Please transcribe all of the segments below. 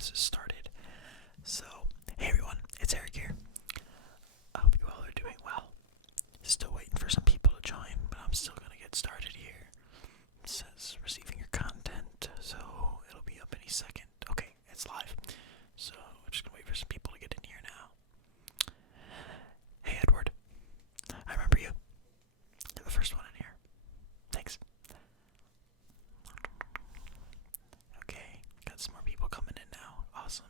this is started. So, hey everyone, it's Eric here. I hope you all are doing well. Still waiting for some people to join, but I'm still gonna get started here. It says receiving your content, so it'll be up any second. Okay, it's live. So, we're just gonna wait for some people to get in here now. Hey Edward, I remember you. You're the first one in here. Thanks. Okay, got some more people coming in now. Awesome.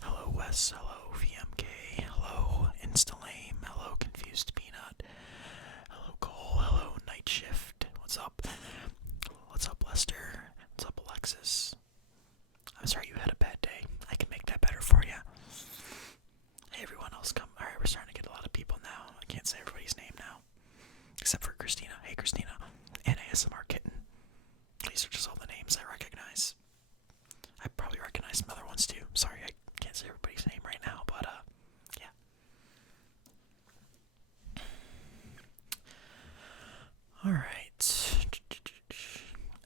Hello Wes, hello VMK, hello Instalame, hello Confused Peanut, hello Cole, hello Night Shift, what's up? What's up Lester? What's up Alexis? I'm sorry you had a bad day. I can make that better for you. Hey everyone else come. Alright, we're starting to get a lot of people now. I can't say everybody's name now. Except for Christina. Hey Christina. And ASMR Kitten. These are just all the names I recognize. I probably recognize some other ones too. Sorry, I can't say everybody's name right now, but yeah. Alright.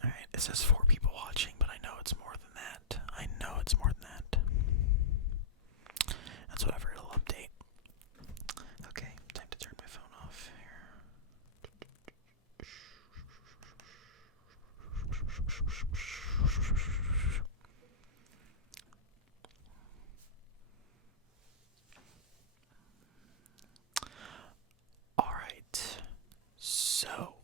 Alright, it says 4 people watching, but I know it's more than that. I know it's more than that. That's whatever, it'll update. Okay, time to turn my phone off here. Alright, so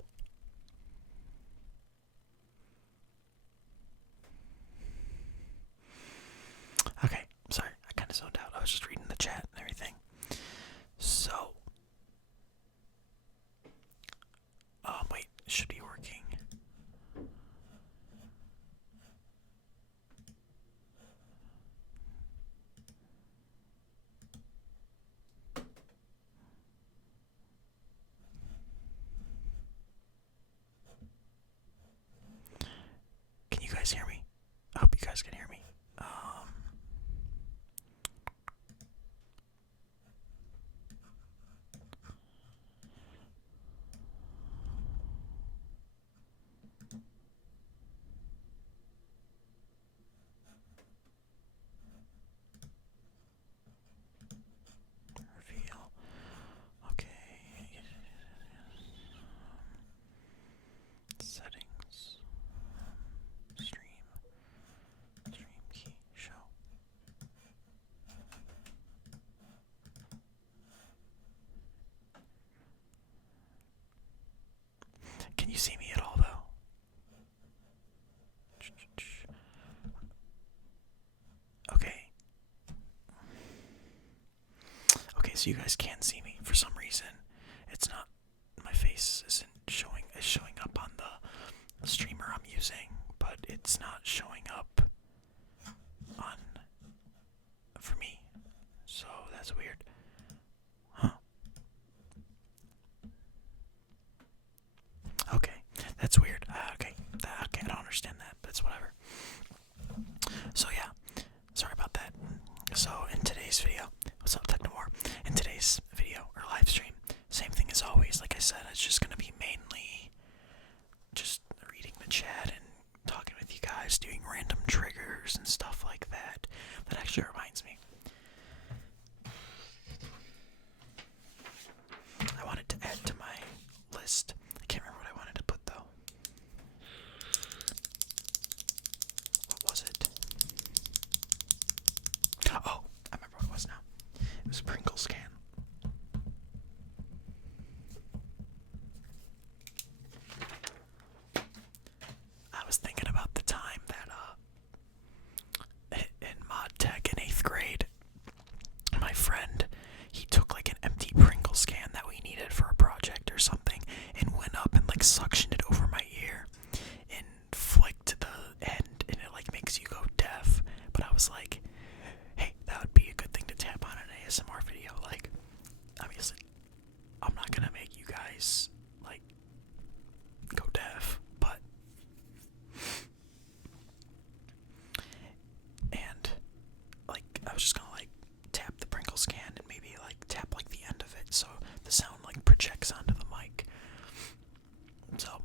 okay, sorry, I kind of zoned out. I was just reading the chat and everything. So, wait, it should be working. Can you guys hear me? I hope you guys can hear me. Reveal. Okay. Settings. Stream key. Show. Can you see me at all, though? Okay. Okay, so you guys can see me for some reason. It's not. My face isn't showing. It's showing up on the streamer I'm using, but it's not showing up on for me. So that's weird. Huh. Okay, that's weird. Okay, I don't understand that, but it's whatever. So yeah, sorry about that. So in today's video, what's up Technomore? In today's video or live stream, same thing as always. Like I said, it's just gonna be mainly just reading the chat and talking with you guys, doing random triggers and stuff like that. That actually reminds me. I wanted to add to my list. I can't remember what I wanted to put though. What was it? Oh, I remember what it was now. It was a Pringles can. I was thinking about the time that in mod tech in 8th grade, my friend, he took like an empty Pringles can that we needed for a project or something and went up and like suctioned it over my ear and flicked the end, and it like makes you go deaf. But I was like, hey, that would be a good thing to tap on an ASMR video. Like, obviously, I'm not gonna make you guys like go deaf, but and like I was just gonna like tap the Pringles can and maybe like tap like the end of it so the sound like projects onto the mic. So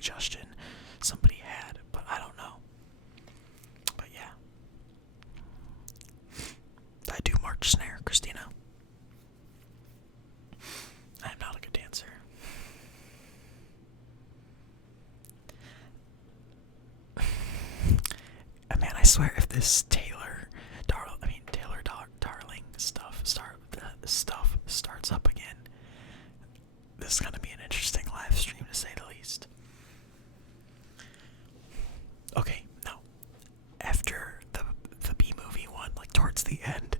suggestion somebody had, but I don't know. But yeah. I do March Snare, Christina. I am not a good dancer. Man, I swear if this Darling stuff starts up again, this is gonna be an interesting live stream to say the least. Okay, now after the B movie one, like towards the end,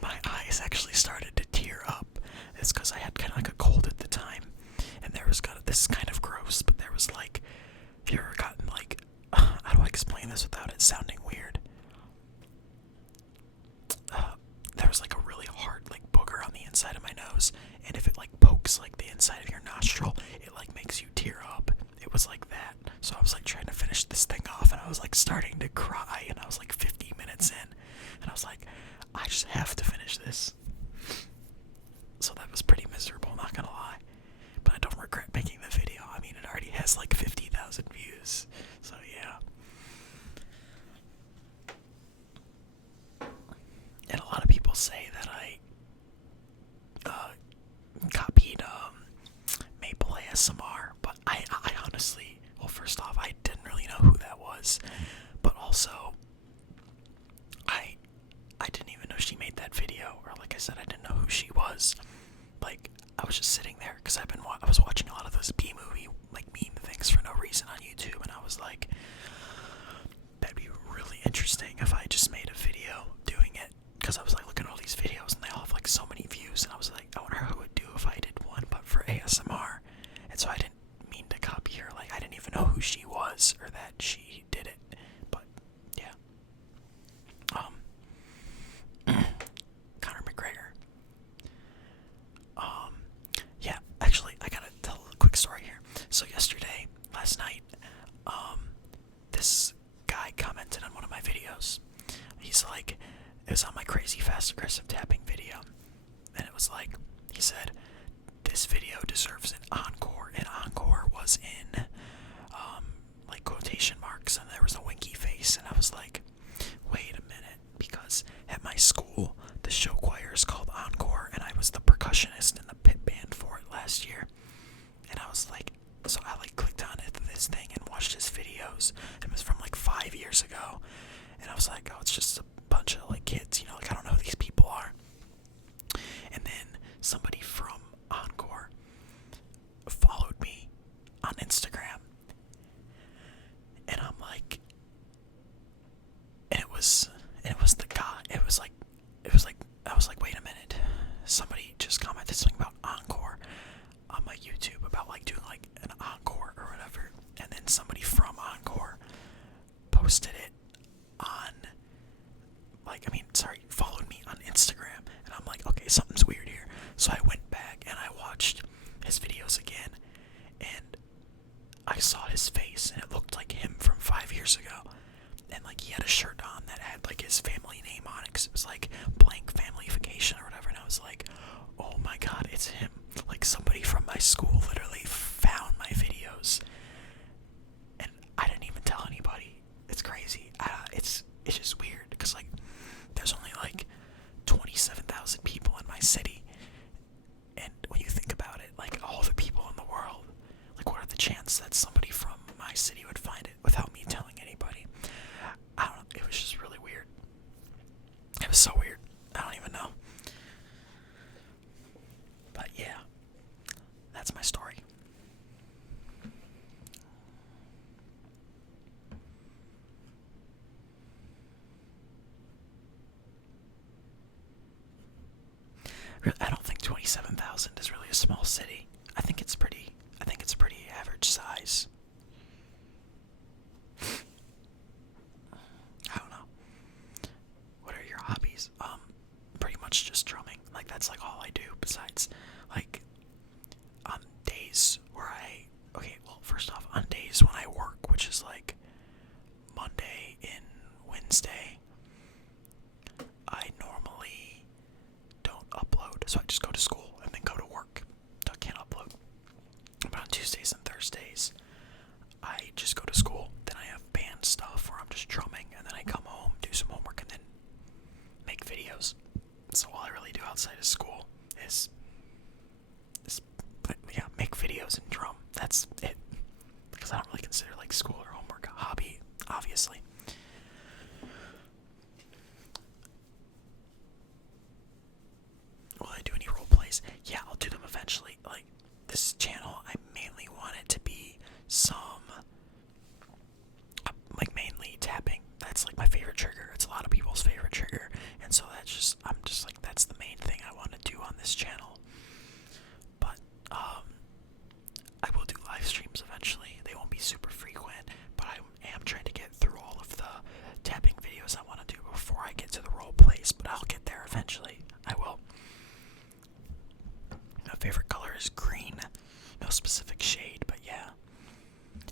my eyes actually started to tear up. It's because I had kind of like a cold at the time, and this is kind of gross, but there was like, have you ever gotten like, how do I explain this without it sounding weird? There was like a really hard like booger on the inside of my nose, and if it like pokes like the inside of your nostril, it like makes you tear up. It was like that. So I was like trying to finish this thing off, and I was like starting to cry, and I was like 50 minutes in, and I was like, I just have to finish this. So that was pretty miserable, not gonna lie. But I don't regret making the video. I mean, it already has like 50,000 views. So yeah. And a lot of people say that I copied Maple ASMR, but I honestly, well, first off, I didn't really know who that was, but also I didn't even know she made that video, or like I said, I didn't know who she was. Like, I was just sitting there because I was watching a lot of those B movie like meme things for no reason on YouTube, and I was like, that'd be really interesting if I just made a video doing it, because I was like looking at all these videos and they all have like so many views, and I was like, I wonder how it would do if I did one but for ASMR. And so I didn't mean to copy her, like I didn't even know who she was or that she did it, but yeah. Conor McGregor. Yeah, actually, I gotta tell a quick story here. So last night, this guy commented on one of my videos. He's like, it was on my crazy fast aggressive tapping video, and it was like, he said, this video deserves an encore, and encore was in, like quotation marks, and there was a winky face, and I was like, wait a minute, because at my school, the show choir is called Encore, and I was the percussionist in the pit band for it last year. And I was like, so I like clicked on this thing and watched his videos. It was from like 5 years ago, and I was like, oh, it's just a bunch of like kids, like I don't know who these people are. And then somebody from Encore followed me on Instagram, and I'm like, and it was the guy. It was like I was like, wait a minute, somebody just commented something about Encore on my YouTube about like doing like an encore or whatever, and then somebody from Encore posted it on followed me on Instagram, and I'm like, okay, something's weird here. So I went back and I watched his videos again, and I saw his face, and it looked like him from 5 years ago. And like he had a shirt on that had like his family name on it, 'cause it was like blank familyfication or whatever, and I was like, oh my god, it's him. Like somebody from my school literally found my videos, and I didn't even tell anybody. It's crazy. It's just weird, because like there's only like 27,000 people in my city, and when you think about it, like all the people in the world, like what are the chances that somebody from my city would find it without me telling anybody? I don't know, it was just really weird. It was so weird. I don't even know. But yeah, that's my story. I don't think 27,000 is really a small city. I think it's pretty average size. I don't know. What are your hobbies? Pretty much just drumming. Like that's like all I do, besides like on days where first off, on days when I work, which is like Monday and Wednesday, I normally don't upload, so I just go to school and then go to work. So I can't upload. But on Tuesdays and Thursdays, I just go to school. Then I have band stuff where I'm just drumming, and then I come home, do some homework, and then make videos. So all I really do outside of school is make videos and drum. That's it. Because I don't really consider like school or homework a hobby, obviously. Will I do any role plays? Yeah, I'll do them eventually. Like, this channel, I mainly want it to be mainly tapping. That's like my favorite trigger. It's a lot of people's favorite trigger. And so I'm just like, that's the main thing I want to do on this channel. But, I will do live streams eventually. They won't be super frequent, but I am trying to get through all of the tapping videos I want to do before I get to the role plays, but I'll get there eventually. I will. My favorite color is green. No specific shade, but yeah.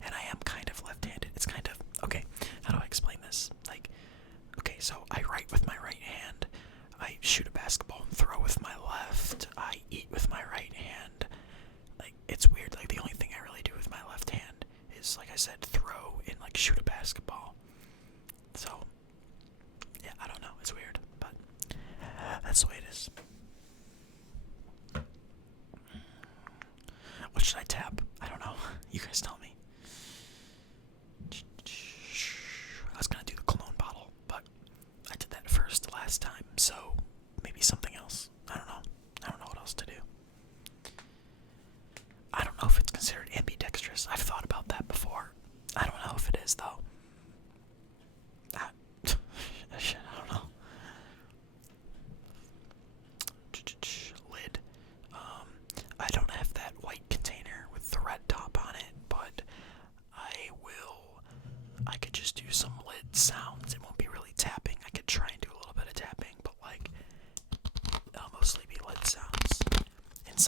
And I am kind of left-handed. It's kind of, okay, how do I explain this? Like, okay, so I write with my right hand. I shoot a basketball and throw with my left. I eat with my right hand. Like, it's weird. Like, the only thing I really do with my left hand is, like I said, throw and, like, shoot a basketball. So, yeah, I don't know. It's weird, but that's the way it is. What should I tap? I don't know. You guys tell me. I was gonna do the cologne bottle, but I did that first last time, so maybe something else. I don't know. I don't know what else to do. I don't know if it's considered ambidextrous. I've thought about that before. I don't know if it is, though. Shit, I don't know. Lid. I don't have that white container with the red top on it, but I could just do some lid sounds. It won't be really tapping. I could try and do a little bit of tapping, but like, it'll mostly be lid sounds. And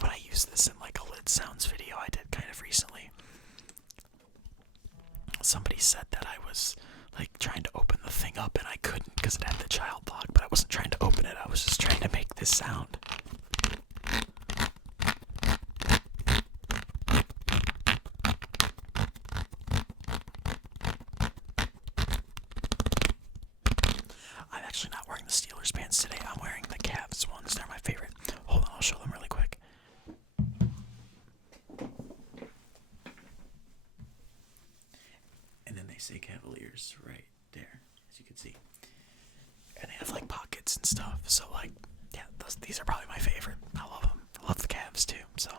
when I used this in like a lid sounds video I did kind of recently, somebody said that I was like trying to open the thing up and I couldn't because it had the child lock, but I wasn't trying to open it. I was just trying to make this sound. I'm actually not wearing the Steelers pants today. I'm wearing the Cavs ones. They're my favorite. Hold on, I'll show them really quick. And then they say Cavaliers right there, as you can see. And they have like pockets and stuff. So like, yeah, these are probably my favorite. I love them. I love the Cavs too. So.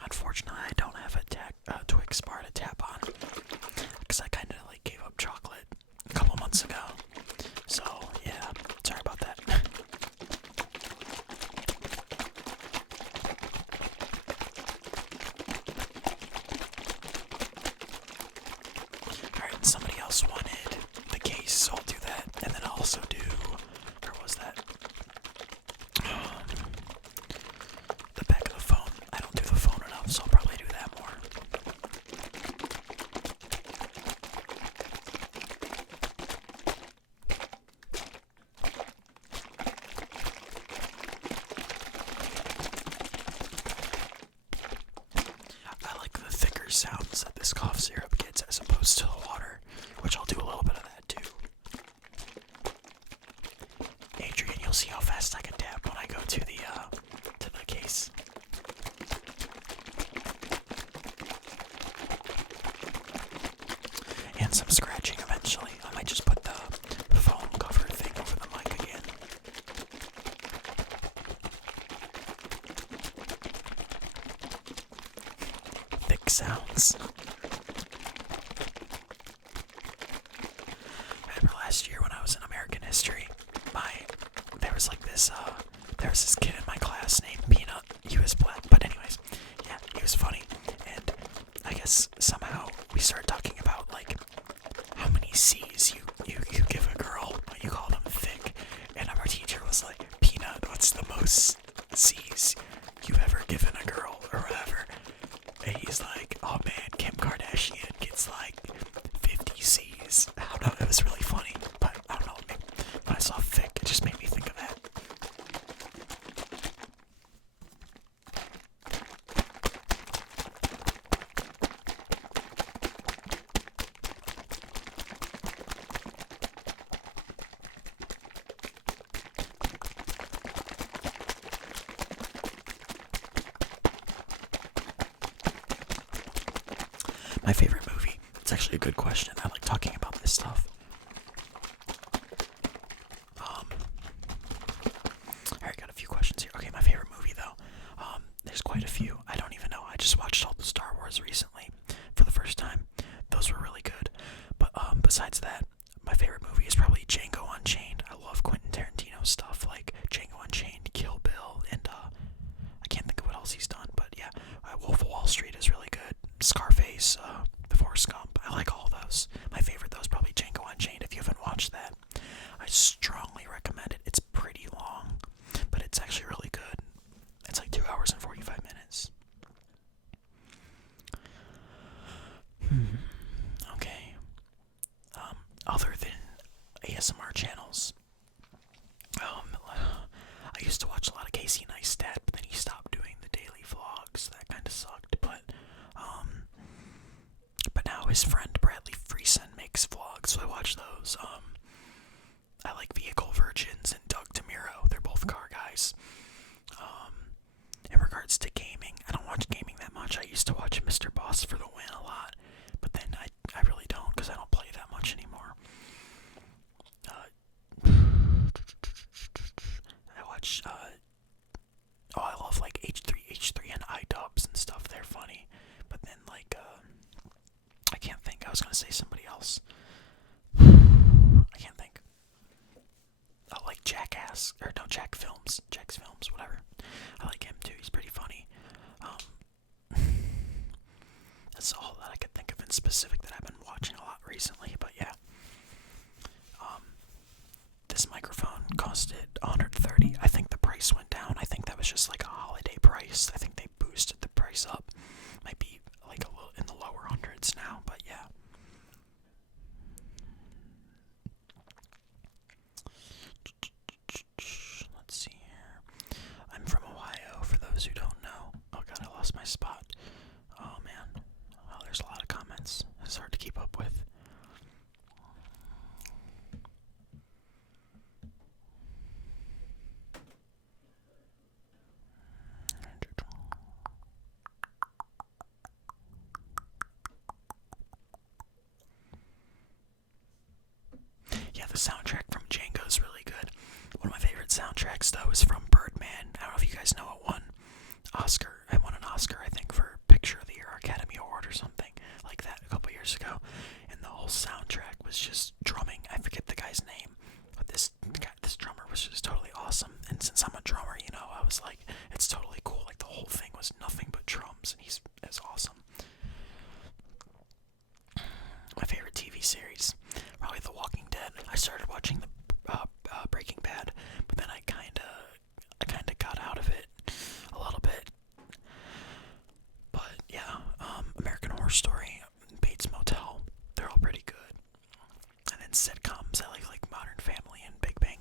Unfortunately, I don't have a Twix bar to tap on because I kind of like gave up chocolate a couple months ago. So yeah, sorry about that. Alright, somebody else wanted the case, so I'll do that. And then I'll also do, where was that? The back of the phone. I don't do the phone enough, so I'll probably do that more. I like the thicker sounds that this cough syrup gets as opposed to the water, which I'll do a little bit of that too. Adrian, you'll see how fast I can tap when I go to the case. And some scratching eventually. I might just put the foam cover thing over the mic again. sounds. I remember last year when I was in American history, there was like this there was this kid in my class named Peanut. He was black, but anyways, yeah, he was funny. And I guess somehow we started talking about like how many C's you give a girl. You call them thick. And our teacher was like, Peanut, what's the most C's you've ever given a girl or whatever? And he's like, oh man, Kim Kardashian gets like 50 C's. I don't know, it was really funny, but I don't know, when I saw thick, it just made me think of that. My favorite movie. It's actually a good question. I like talking about this stuff. Alright, got a few questions here. Okay, my favorite movie though. There's quite a few. I don't even know. I just watched all the Star Wars recently for the first time. Those were really good. But besides that, my favorite movie is probably Django Unchained. I love Quentin Tarantino stuff like Django Unchained, Kill Bill, and I can't think of what else he's done, but yeah, Wolf of Wall Street is really good. Scarface, The Forrest Gump. I like all those. My favorite though is probably Django Unchained. If you haven't watched that, I strongly recommend it. It's pretty long, but it's actually really good. It's like 2 hours and 45 minutes. Okay. Other than ASMR channels, I used to watch a lot of Casey Neistat, but then he stopped doing the daily vlogs. That kind of sucked, but now his friend Bradley Friesen makes vlogs, so I watch those. I like Vehicle Virgins and Doug DeMuro. They're both car guys. In regards to gaming, I don't watch gaming that much. I used to watch Mr. Boss for the Win a lot, but then I really don't because I don't play that much anymore. I watch, I love like H3 and iDubbbz and stuff. They're funny, but then like, I can't think. I was gonna say somebody else. I can't think. Oh, like Jackass, or no, Jack's Films, whatever. I like him too. He's pretty funny. That's all that I could think of in specific that I've been watching a lot recently. But yeah, this microphone costed $130. I think the price went down. I think that was just like a holiday price. I think they boosted the price up. Might be like a little in the lower hundreds now, but yeah. Let's see here. I'm from Ohio, for those who don't know. Oh god, I lost my spot. Oh man. Oh, there's a lot of comments. It's hard to keep up with. Yeah, the soundtrack from Django is really good. One of my favorite soundtracks, though, is from Birdman. I don't know if you guys know it won Oscar. It won an Oscar, I think, for Picture of the Year, Academy Award or something like that a couple years ago. And the whole soundtrack was just drumming. I forget the guy's name, but this drummer was just totally awesome. And since I'm a drummer, you know, I was like, it's totally cool. Like, the whole thing was nothing but drums, and he's awesome. My favorite TV series, probably The Walking Dead. I started watching the Breaking Bad, but then I kind of got out of it a little bit. But yeah, American Horror Story, Bates Motel, they're all pretty good. And then sitcoms, I like Modern Family and Big Bang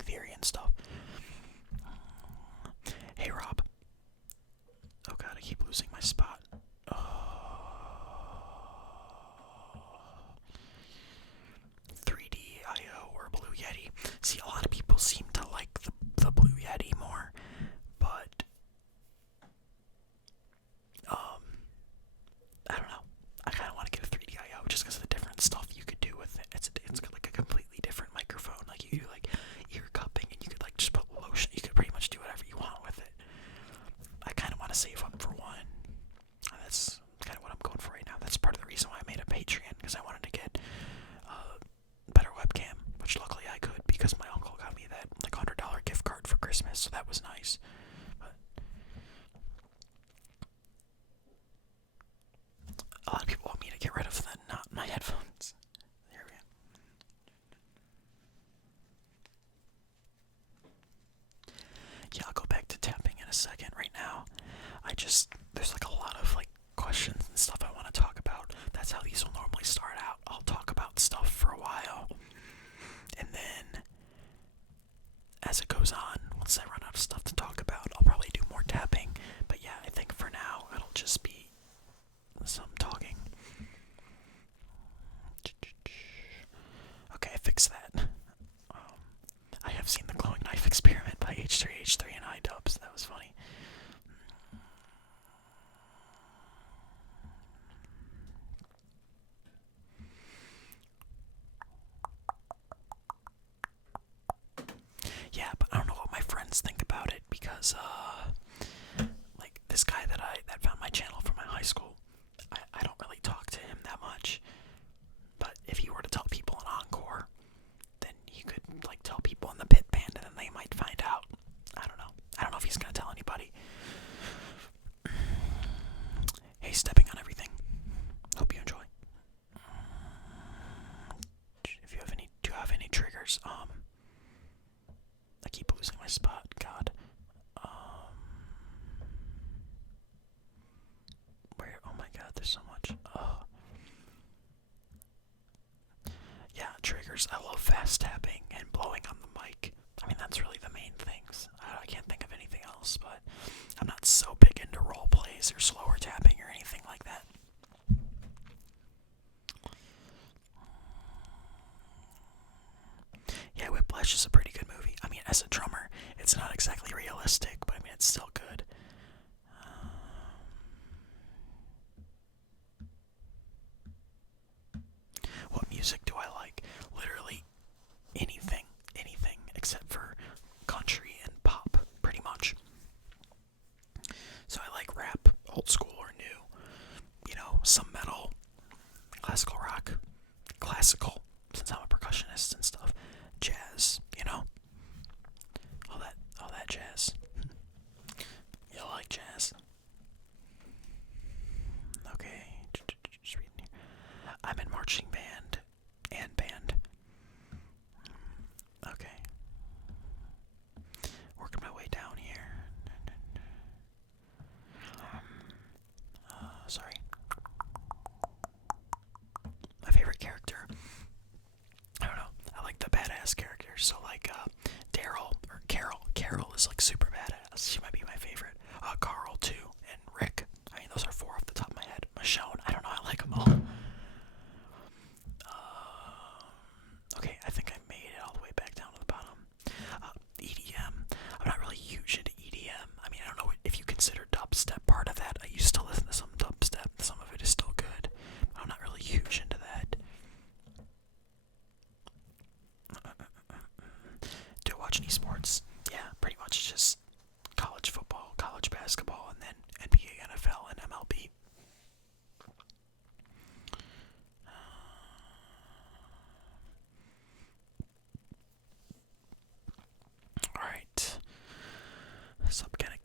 Christmas, so that was nice. But a lot of people want me to get rid of the not my headphones. There we go. Yeah, I'll go back to tapping in a second. Right now, there's like a lot of like questions and stuff I want to talk about. That's how these will normally start out. I'll talk about stuff for a while, and then as it goes on, once I run out of stuff to talk about, I'll probably do more tapping. But yeah, I think for now, it'll just be some talking. Okay, I fixed that. I have seen the glowing knife experiment by H3H3 and iDubbbz. That was funny. Yeah, but I don't know what my friends think about it because, like this guy that found my channel from my high school, I don't really talk to him that much. But if he were to tell people in Encore, then he could like tell people in the pit band, and then they might find out. I don't know. I don't know if he's gonna tell anybody. Hey, stepping on everything. Hope you enjoy. If you have any, do you have any triggers? I keep losing my spot. God. Where? Oh my God, there's so much. Yeah, triggers. I love fast tapping and blowing on the mic. I mean, that's really the main things. I can't think of anything else, but I'm not so big into role plays or slower tapping or anything like that. Yeah, Whiplash is a pretty good movie. I mean, as a drummer, it's not exactly realistic, but I mean, it's still good. What music do I like? Literally anything except for country and pop, pretty much. So I like rap, old school or new, some metal, classical rock, classical, since I'm a percussionist and stuff, jazz, all that jazz. You like jazz? Okay, just reading here. I'm in marching band and band. Okay. Working my way down here. Sorry. My favorite character. I don't know. I like the badass characters. So like Daryl or Carol. Carol is like super badass. She might be my favorite. Carl too, and Rick. I mean, those are 4 off the top of my head. Michonne. I don't know. I like them all. Okay, I think I made it all the way back down to the bottom. EDM. I'm not really huge into EDM. I mean, I don't know if you consider dubstep part of that. I used to listen to some dubstep. Some of it is still good. But I'm not really huge into that. Do I watch any sports? Yeah, pretty much just college football, college basketball, and then NBA, NFL, and MLB. Alright. What's up, Kenneth?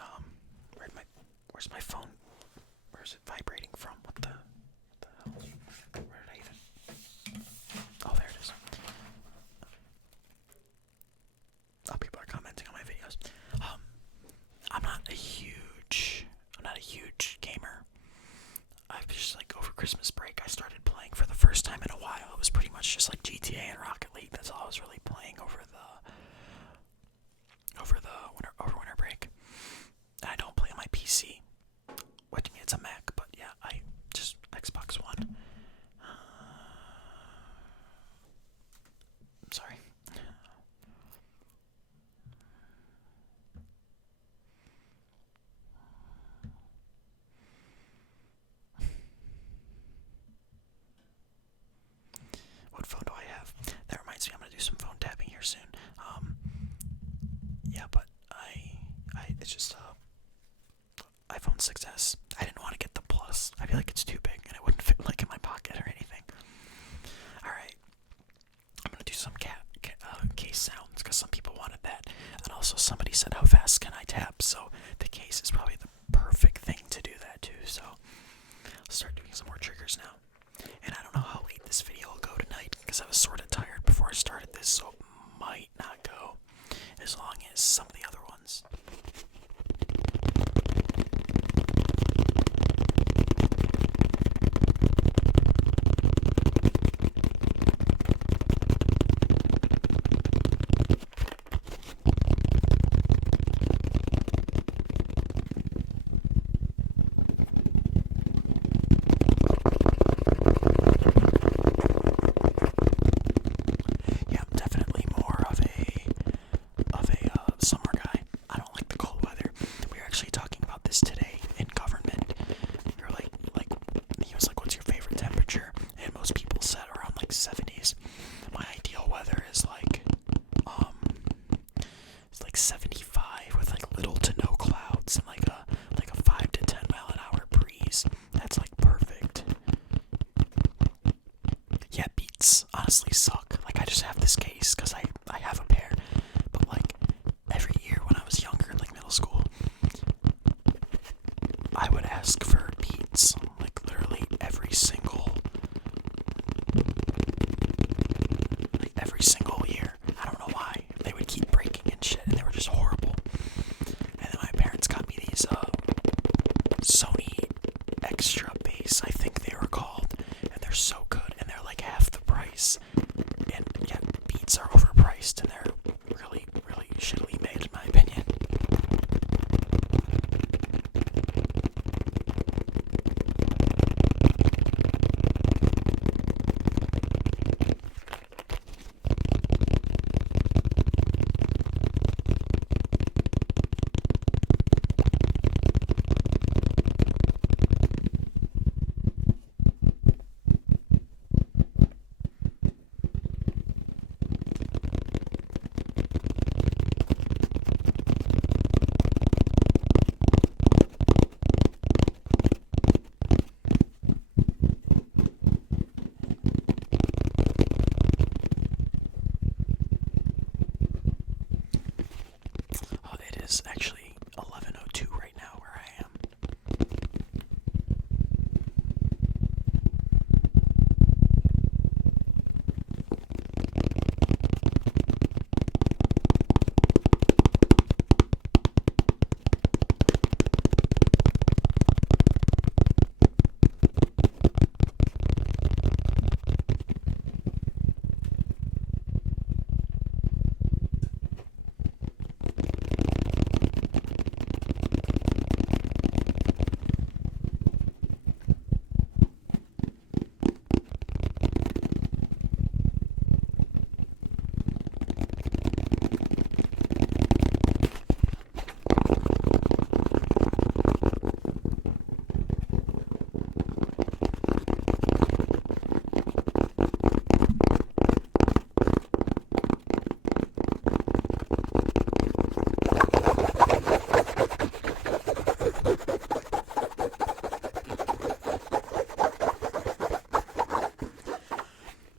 Alright, where's my phone? Where's it vibrating from? What the hell? Where did I even? Oh, there it is. Oh, people are commenting on my videos. I'm not a huge gamer. I've just like over Christmas break I started playing for the first time in a while. It was pretty much just like GTA and Rocket League. That's all I was really playing over winter break. And I don't play on my PC. What do you mean it's a Mac? But yeah, I just Xbox One. Sorry. What phone do I have? That reminds me, I'm gonna do some phone tapping here soon. Yeah, but it's just iPhone 6s. I didn't want to get the Plus. I feel like it's too big and it wouldn't fit like in my pocket or anything. All right, I'm gonna do some Also, somebody said, how fast can I tap? So the case is probably the perfect thing to do that too. So I'll start doing some more triggers now. And I don't know how late this video will go tonight because I was sort of tired before I started this, so it might not go as long as some of the other ones. Yeah, I'm definitely more of a summer guy. I don't like the cold weather. We were actually talking about this today in government. You're like he was like, "What's your favorite temperature?" And most people said around like 70s. My ideal weather is it's like 75 with like little to no clouds and like a 5 to 10 mile an hour breeze. That's like perfect. Yeah, beats honestly suck. Like I just have this case because I have a pair. But like every year when I was younger, like middle school, I would ask for beats. Like literally every single year. I don't know why. They would keep breaking and shit and they were just horrible. And then my parents got me these Sony Extra Bass, I think they were called, and they're so good and they're like half the price. And yeah, beats are overpriced and they're really, really shittily made in my opinion. It is actually 11:02 right now where I am.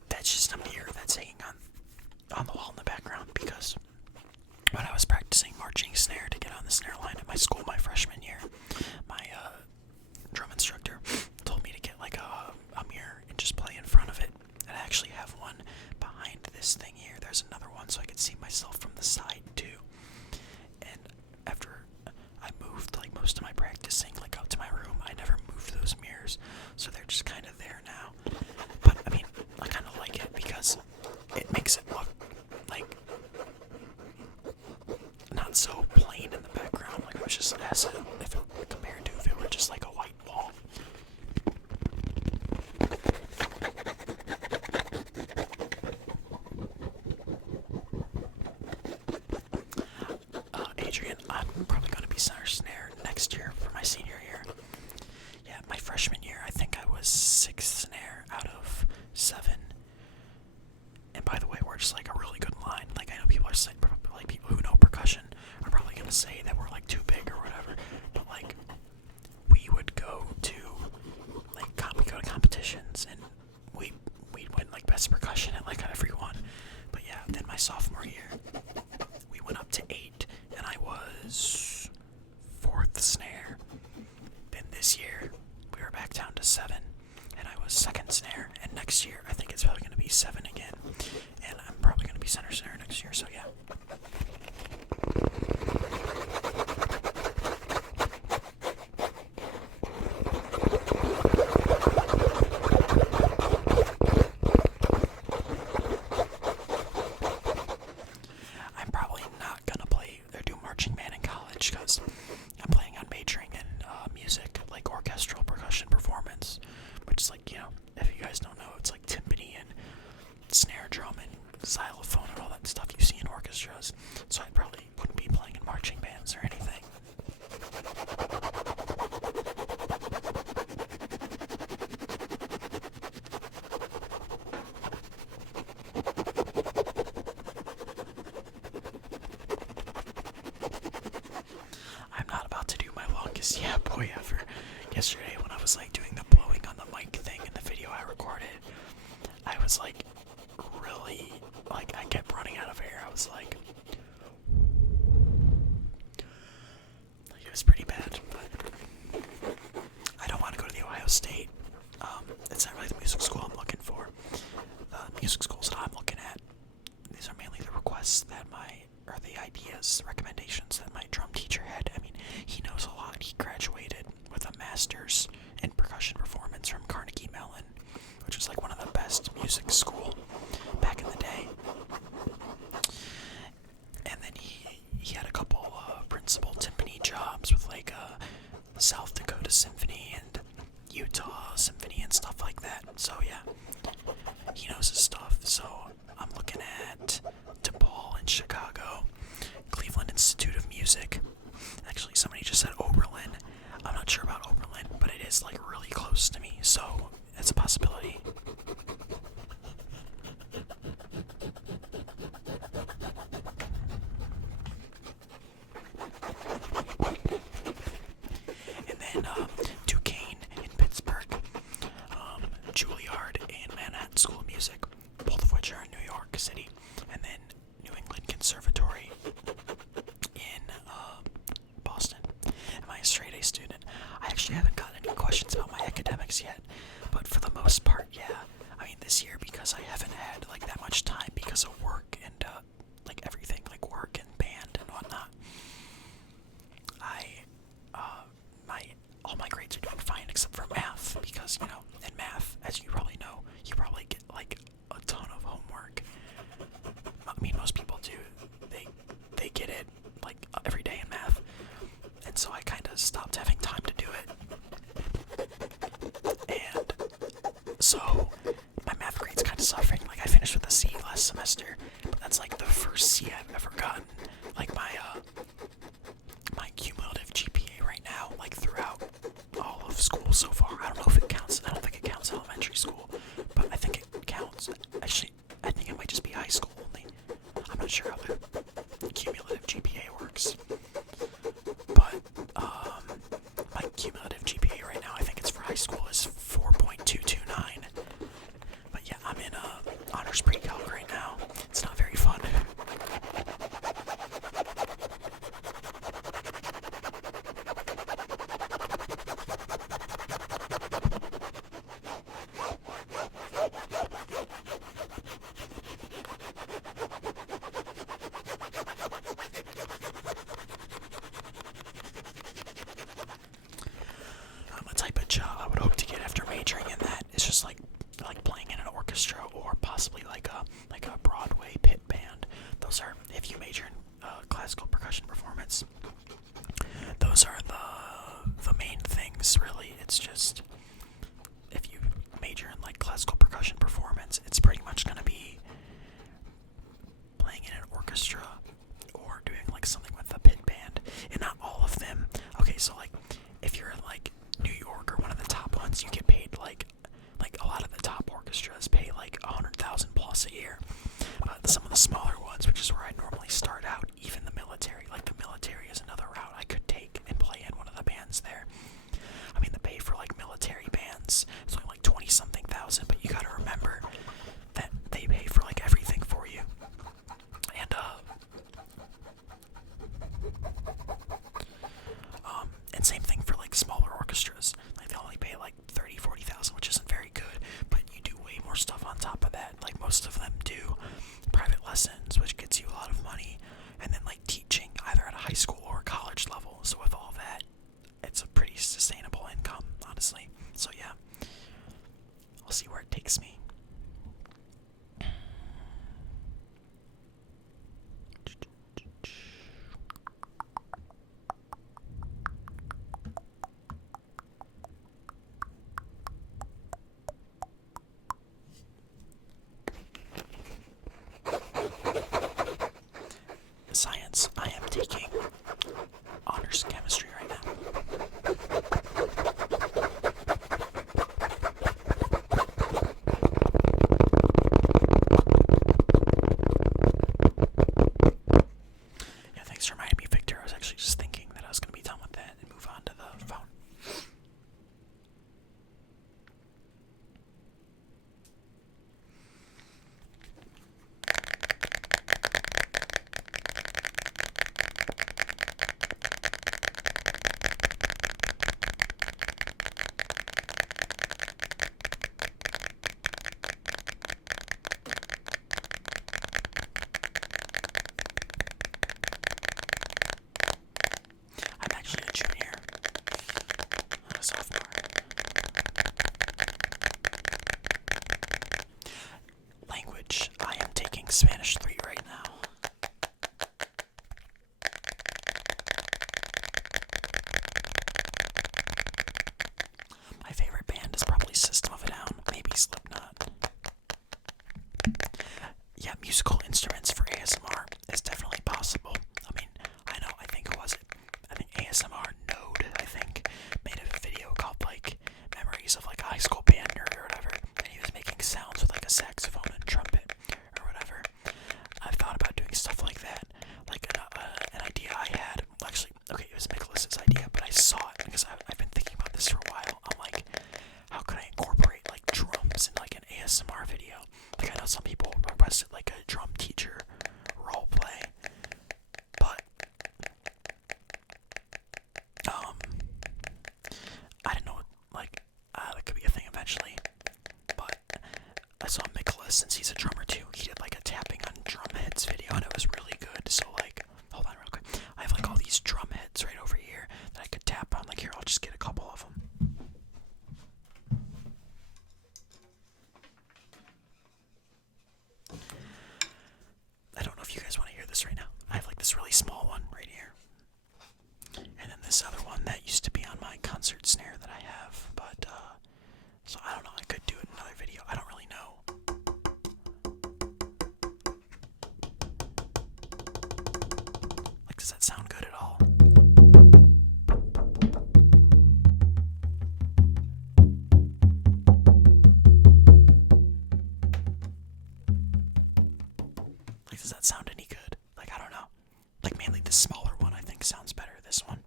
That's just a mirror that's hanging on the wall in the background because when I was practicing marching snare to get on the snare line at my school my freshman year, my drum instructor told me to get like a mirror and just play in front of it. And I actually have one behind this thing here. There's another one so I can see myself from the side too. And after I moved like most of my practicing like up to my room, I never moved those mirrors, so they're just kind of there now. But I mean, I kind of like it because it makes it look like not so plain in the background. Like it was just as if it, compared to if it were just like a white wall. Adrian, I'm probably going to be center snare next year for my senior year. Yeah, my freshman year, I think I was 6th snare out of 7. And by the way, we're just like a really good line. Like I know people are saying, like people who know percussion are probably gonna say that we're like too big or whatever. But like we would go to we go to competitions and we'd win like best percussion at like every one. But yeah, then my sophomore year we went up to 8 this year we were back down to 7, and I was second snare. And next year I think it's probably going to be 7 again, and I'm probably going to be center snare next year. So yeah. I'm probably not gonna play or do marching band in college because I'm planning on majoring in music, like orchestral percussion performance, which is like, if you guys don't know, it's like timpani and snare drum and xylophone and all that stuff you see in orchestras. So I probably wouldn't be playing in marching bands or anything. I'm not about to do my longest yeah boy ever. Yesterday when I was like doing the blowing on the mic thing in the video I recorded, I was like really, like I kept running out of air. I was like it was pretty bad, but I don't want to go to the Ohio State. It's not really the music school I'm looking for. The music schools that I'm looking at, these are mainly the requests that or the ideas, the recommendations that my drum teacher had. I mean, he knows a lot. He graduated with a master's in percussion performance from Carnegie Mellon, which was like one of the best music school back in the day. And then he had a couple principal timpani jobs with like South Dakota Symphony and Utah Symphony and stuff like that. So yeah, he knows his stuff. So I'm looking at DePaul in Chicago, Cleveland Institute of Music. Actually, somebody just said Oberlin. I'm not sure about Oberlin, but it is like really close to me, so it's a possibility. And then Duquesne in Pittsburgh, Juilliard in Manhattan School of Music, both of which are in New York City, and then New England Conservatory in Boston. Am I a straight A student? I actually haven't gotten any questions about my academics yet, but for the most part, yeah. I mean, this year, because I haven't had like that much time because of work and like everything, like work and band and whatnot, all my grades are doing fine except for math, because in math, as you probably know, you probably get like a ton of homework. I mean, most people do. They get it like every day in math, and so I kind of stopped having time to do it. And so my math grade's kind of suffering. Like I finished with a C last semester, but that's like the first C I've ever gotten. Like my cumulative GPA right now, like throughout all of school so far. I don't know if it counts. I don't think it counts elementary school, but I think it counts. Actually, I think it might just be high school only. I'm not sure how the cumulative GPA works. But my cumulative GPA right now, I think it's for high school, is 4.229. But yeah, I'm in honors pre-calc right now. It's not very fun. A type of job I would hope to get after majoring in that is just like playing in an orchestra, or possibly like a Broadway pit band. Those are, if you major in classical percussion performance, those are the main things really. It's just, if you major in like classical percussion performance, it's pretty much going to be playing in an orchestra or doing like something with a pit band. And not all of them. Okay, so like if you're in like New York or one of the top ones, you get paid like a lot of the top orchestras pay like 100,000 plus a year. Some of the smaller ones, which is where I normally start out, even the military, like the military is another route I could take and play in one of the bands there. I mean, the pay for like military bands is only like 20 something thousand, but you gotta remember that they pay for like everything for you. And same thing for like smaller orchestras. orchestras. Like they only pay like 30, 40,000, which isn't very good, but you do way more stuff on top of that. Like most of them do private lessons, which gets you a lot of money, and then like teaching either at a high school or college level. So with all that, it's a pretty sustainable income, honestly. So yeah, I'll see where it takes me. Science. I am taking honors chemistry right now. Yeah, thanks for reminding me, Victor. I was actually just thinking that I was going to be done with that and move on to the phone. I'm actually a junior, not a sophomore. Language. I am taking Spanish 3 right now. My favorite band is probably System of a Down, maybe Slipknot. Yeah, musical instruments for ASMR is definitely possible. I mean, I think ASMR Node, made a video called like Memories of like a High School Band Nerd or whatever, and he was making sounds with like a saxophone and trumpet or whatever. I've thought about doing stuff like that. Like an idea I had, actually, okay, it was Nicholas's idea, but I saw it because I've been thinking about this for a while. I'm like, how could I incorporate like drums in like an ASMR video? Like I know some people requested like a drum teacher role play, but I didn't know that could be a thing eventually. But I saw Nicholas, since he's a drummer too, he did like a tapping on drum heads video, and it was really good. So like, hold on real quick. I have like all these drum heads right over here that I could tap on. Like here, I'll just get a couple of them. I don't know if you guys want to hear this right now. I have like this really small one right here. And then this other one that used to be on my concert snare that I have. But, so I don't know. I could do it in another video. I don't really know. Like, does that sound good at all? Like, does that sound any good? Like, I don't know. Like, mainly the smaller one, I think, sounds better. This one.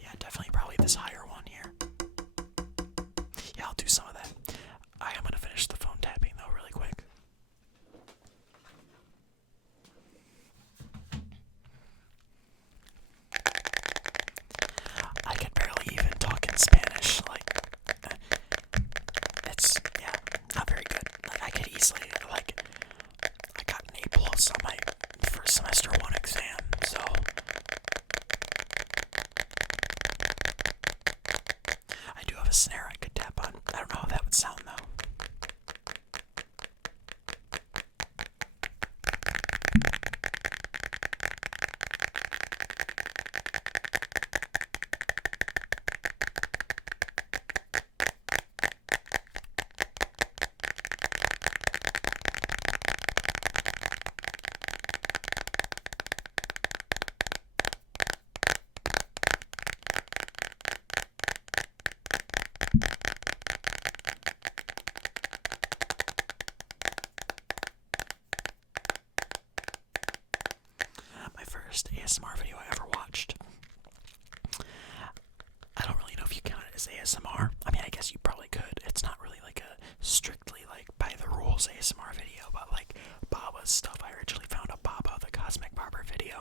Yeah, definitely probably this higher one here. Yeah, I'll do some of that. I am gonna finish the phone tapping, though, really quick. I can barely even talk in Spanish. Like, it's, yeah, not very good. Like, I could easily, like, I got an A+ on my first semester 1 exam, so I do have a snare I could tap on. I don't know how that would sound, though. My first ASMR video I ever watched. I don't really know if you count it as ASMR. I mean, I guess you probably could. It's not really like a strictly like by the rules ASMR video, but like Baba's stuff. I originally found a Baba the Cosmic Barber video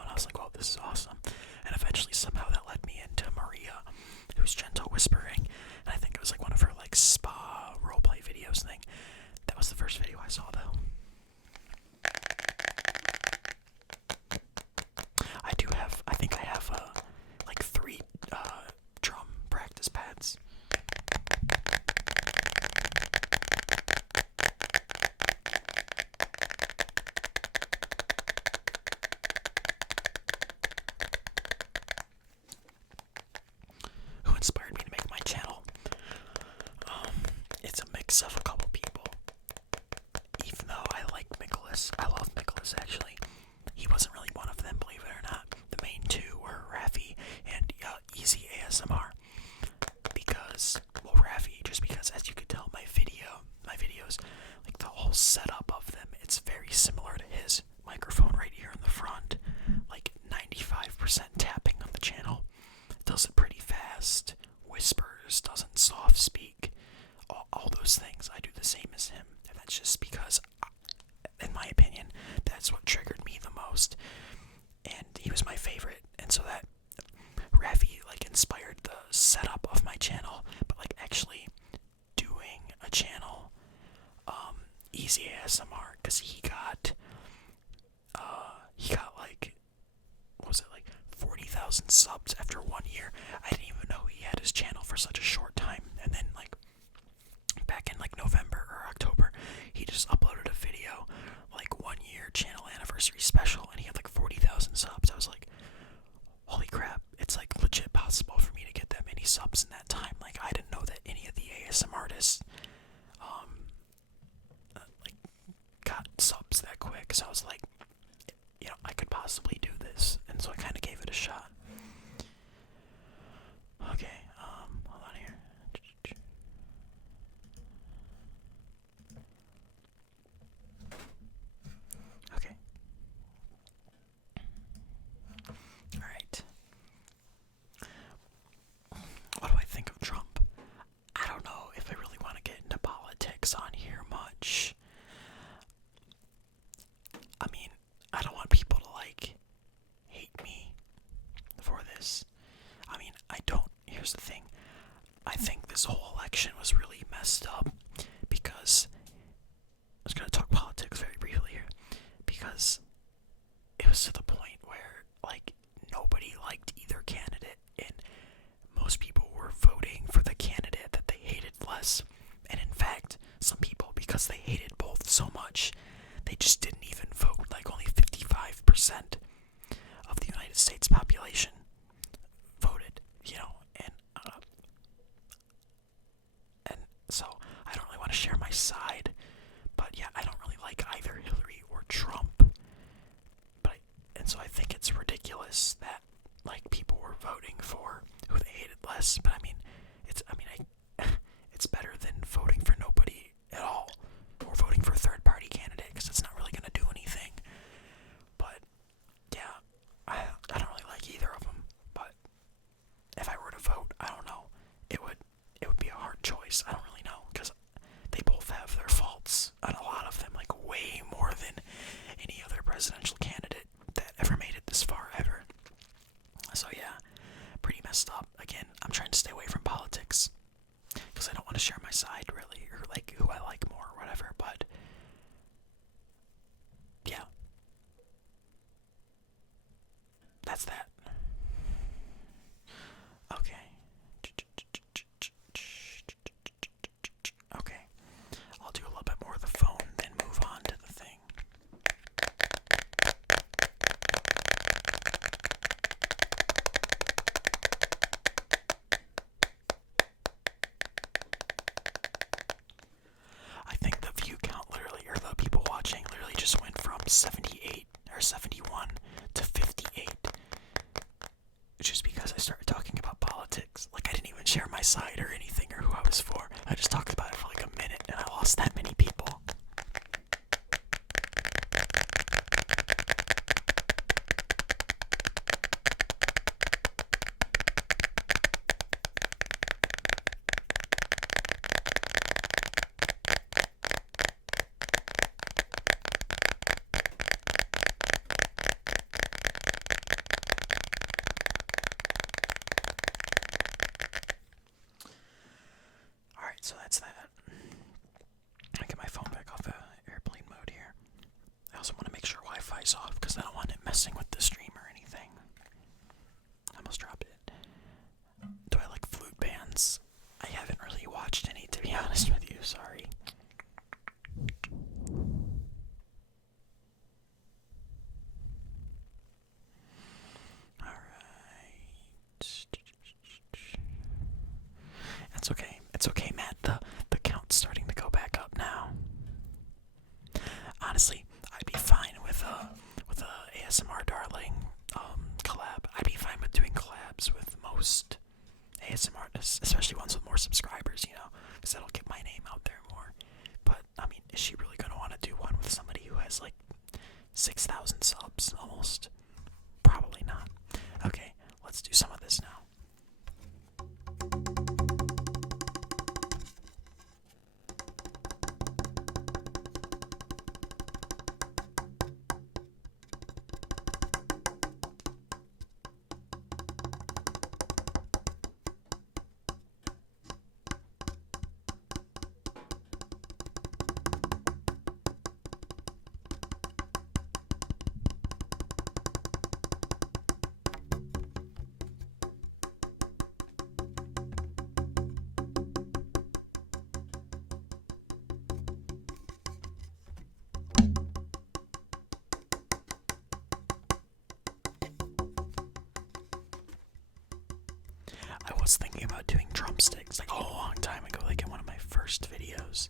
That's all though. I think I have like 3 drum practice pads. Who inspired me to make my channel? It's a mix of a couple people. Even though I like Nicholas, I love Nicholas actually. He wasn't really one of them, believe it or not. The main 2 were Raffi and Easy ASMR. Because, well, Raffi, just because as you could tell, my videos, like the whole setup of them, it's very similar to his microphone right here in the front. Like 95% tapping on the channel. Does it pretty fast. Whispers, doesn't soft speak. All those things. I do the same as him. And that's just because, in my opinion, that's what triggered me the most. And he was my favorite. And so that Raffi like inspired the setup of my channel. But like actually doing a channel, Easy ASMR, because he got like, what was it, like 40,000 subs after 1 year. I didn't even know he had his channel for such a short time. And then like back in like November or October, he just uploaded a video, like 1 year channel anniversary special, and he had like 40,000 subs. I was like, holy crap, it's like legit possible for me to get that many subs in that time. Like I didn't know that any of the ASM artists like got subs that quick. So I was like, you know, I could possibly do this, and so I kind of gave it a shot. Okay, hold on here. Okay. Alright. What do I think of Trump? I don't know if I really want to get into politics on here much. I mean, I don't want people to like hate me for this. I mean, I don't. Here's the thing. I think this whole election was really messed up because I was going to talk politics very briefly here, because it was to the point where like nobody liked either candidate, and most people were voting for the candidate that they hated less. And in fact, some people, because they hated both so much, they just didn't even vote. Like only 55% of the United States population voted, you know, and so I don't really want to share my side, but yeah, I don't really like either Hillary or Trump. And so I think it's ridiculous that like people were voting for who they hated less. But I mean, it's better than voting for nobody at all, or voting for a third party candidate, because it's not really going to do anything. But yeah, I don't really like either of them. But if I were to vote, I don't know, it would be a hard choice. I don't really know, because they both have their faults, and a lot of them, like way more than any other presidential candidate that ever made it this far ever. So yeah, pretty messed up. Again, I'm trying to stay away from politics because I don't want to share my side really, or like who I like more or whatever. But yeah, that's that. Okay. Okay. I'll do a little bit more of the phone, then move on to the thing. I think the view count literally, or the people watching literally just went from 78 or 71 to 58. Just because I started talking about politics. Like I didn't even share my side or anything or who I was for. I just talked about it for like a minute and I lost that many people. Alright, so that's that. because I don't want it messing with the stream or anything. I almost dropped it. Do I like flute bands? I haven't really watched any, to be honest with you. Sorry. It's okay. It's okay, Matt. The count's starting to go back up now. Honestly, I'd be fine with a ASMR Darling collab. I'd be fine with doing collabs with most ASMR artists, especially ones with more subscribers, you know, because that'll get my name out there more. But I mean, is she really gonna want to do one with somebody who has like 6,000 subs almost? Probably not. Okay, let's do some of this now. I was thinking about doing drumsticks like a long time ago, like in one of my first videos.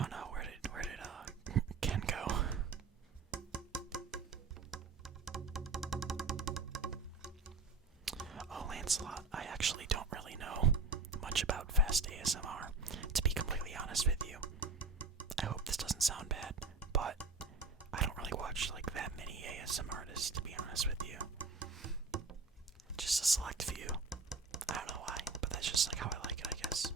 Oh no, where did Ken go? Oh, Lancelot, I actually don't really know much about fast ASMR, to be completely honest with you. I hope this doesn't sound bad, but I don't really watch like that many ASMR artists, to be honest with you. Just a select few. I don't know why, but that's just like how I like it, I guess.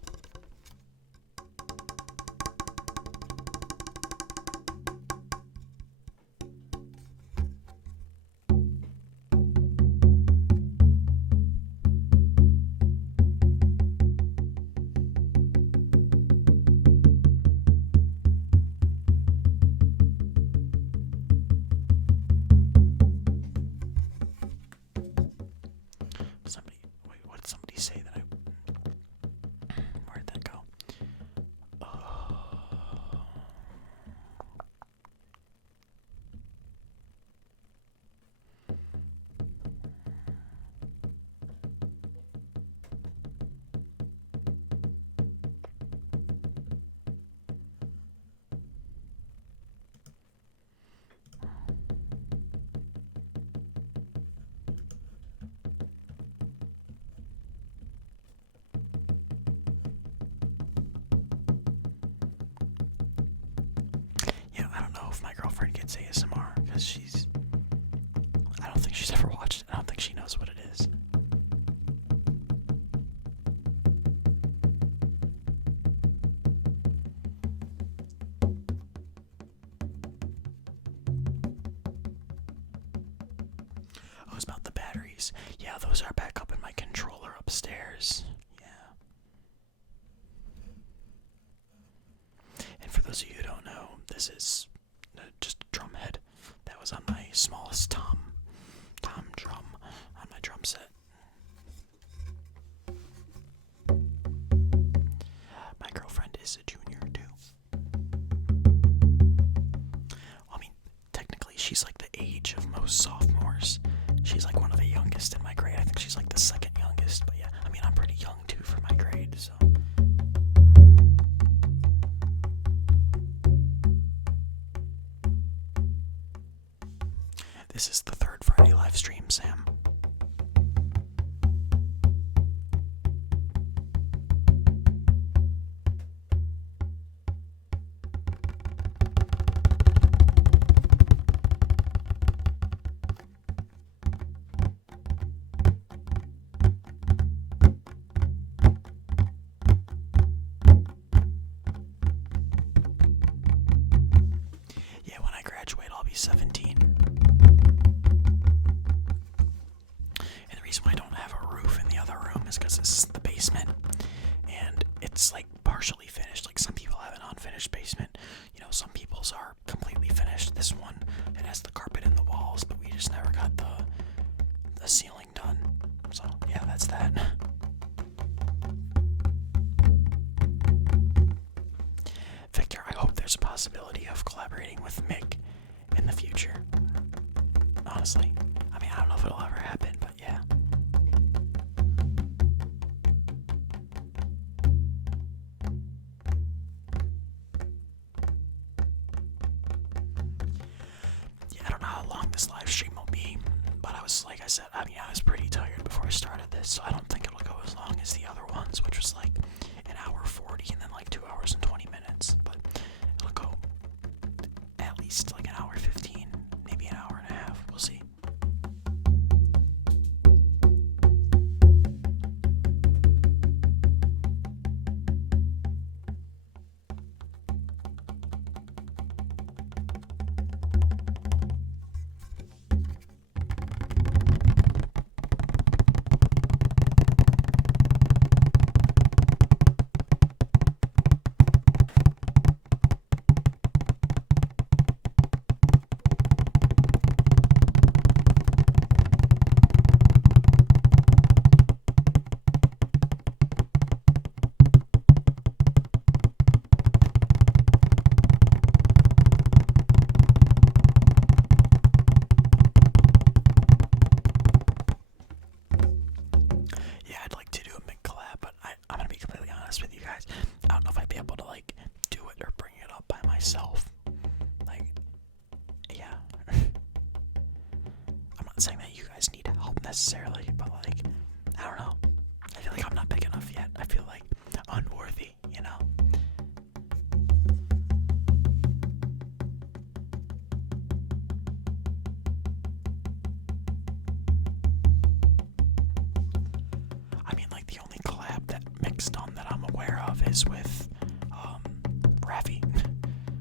Somebody, wait, what did somebody say that where did that go? Yeah, I don't know if my girlfriend gets ASMR because I don't think she's ever watched it. I don't think she knows what it is. Oh, it's about the batteries. Yeah, those are back up in my controller upstairs. Yeah. And for those of you who don't know, this is just a drum head that was on my smallest tom drum on my drum set. My girlfriend is a junior too. Well, I mean, technically she's like the age of most sophomores. She's like one of the youngest in my grade. I think she's like the second youngest, but yeah, I mean, I'm pretty young too for my grade, so. This is the third Friday live stream, Sam. Yeah, when I graduate, I'll be 17. And the reason why I don't have a roof in the other room is because this is the basement, and it's like partially finished. Like some people have an unfinished basement. You know, some people's are completely finished. This one, it has the carpet in the walls, but we just never got the ceiling done. So yeah, that's that. Victor, I hope there's a possibility of collaborating with Mick in the future. Honestly, I mean, I don't know if it'll ever happen, but yeah. Yeah, I don't know how long this live stream will be, but I was, like I said, I mean, I was pretty tired before I started this, so I don't think it'll go as long as the other ones, which was like an hour 40 and then like 2 hours and 20 minutes, but it'll go at least like an hour 15, maybe an hour and a half, we'll see. Yeah, I'd like to do a mid collab, but I'm gonna be completely honest with you guys. I don't know if I'd be able to like do it or bring it up by myself. Like, yeah. I'm not saying that you guys need help necessarily, but like, I don't know. I feel like I'm not big enough yet. I feel like unworthy, you know? I mean, like, the only collab that Mick's done that I'm aware of is with, Ravi,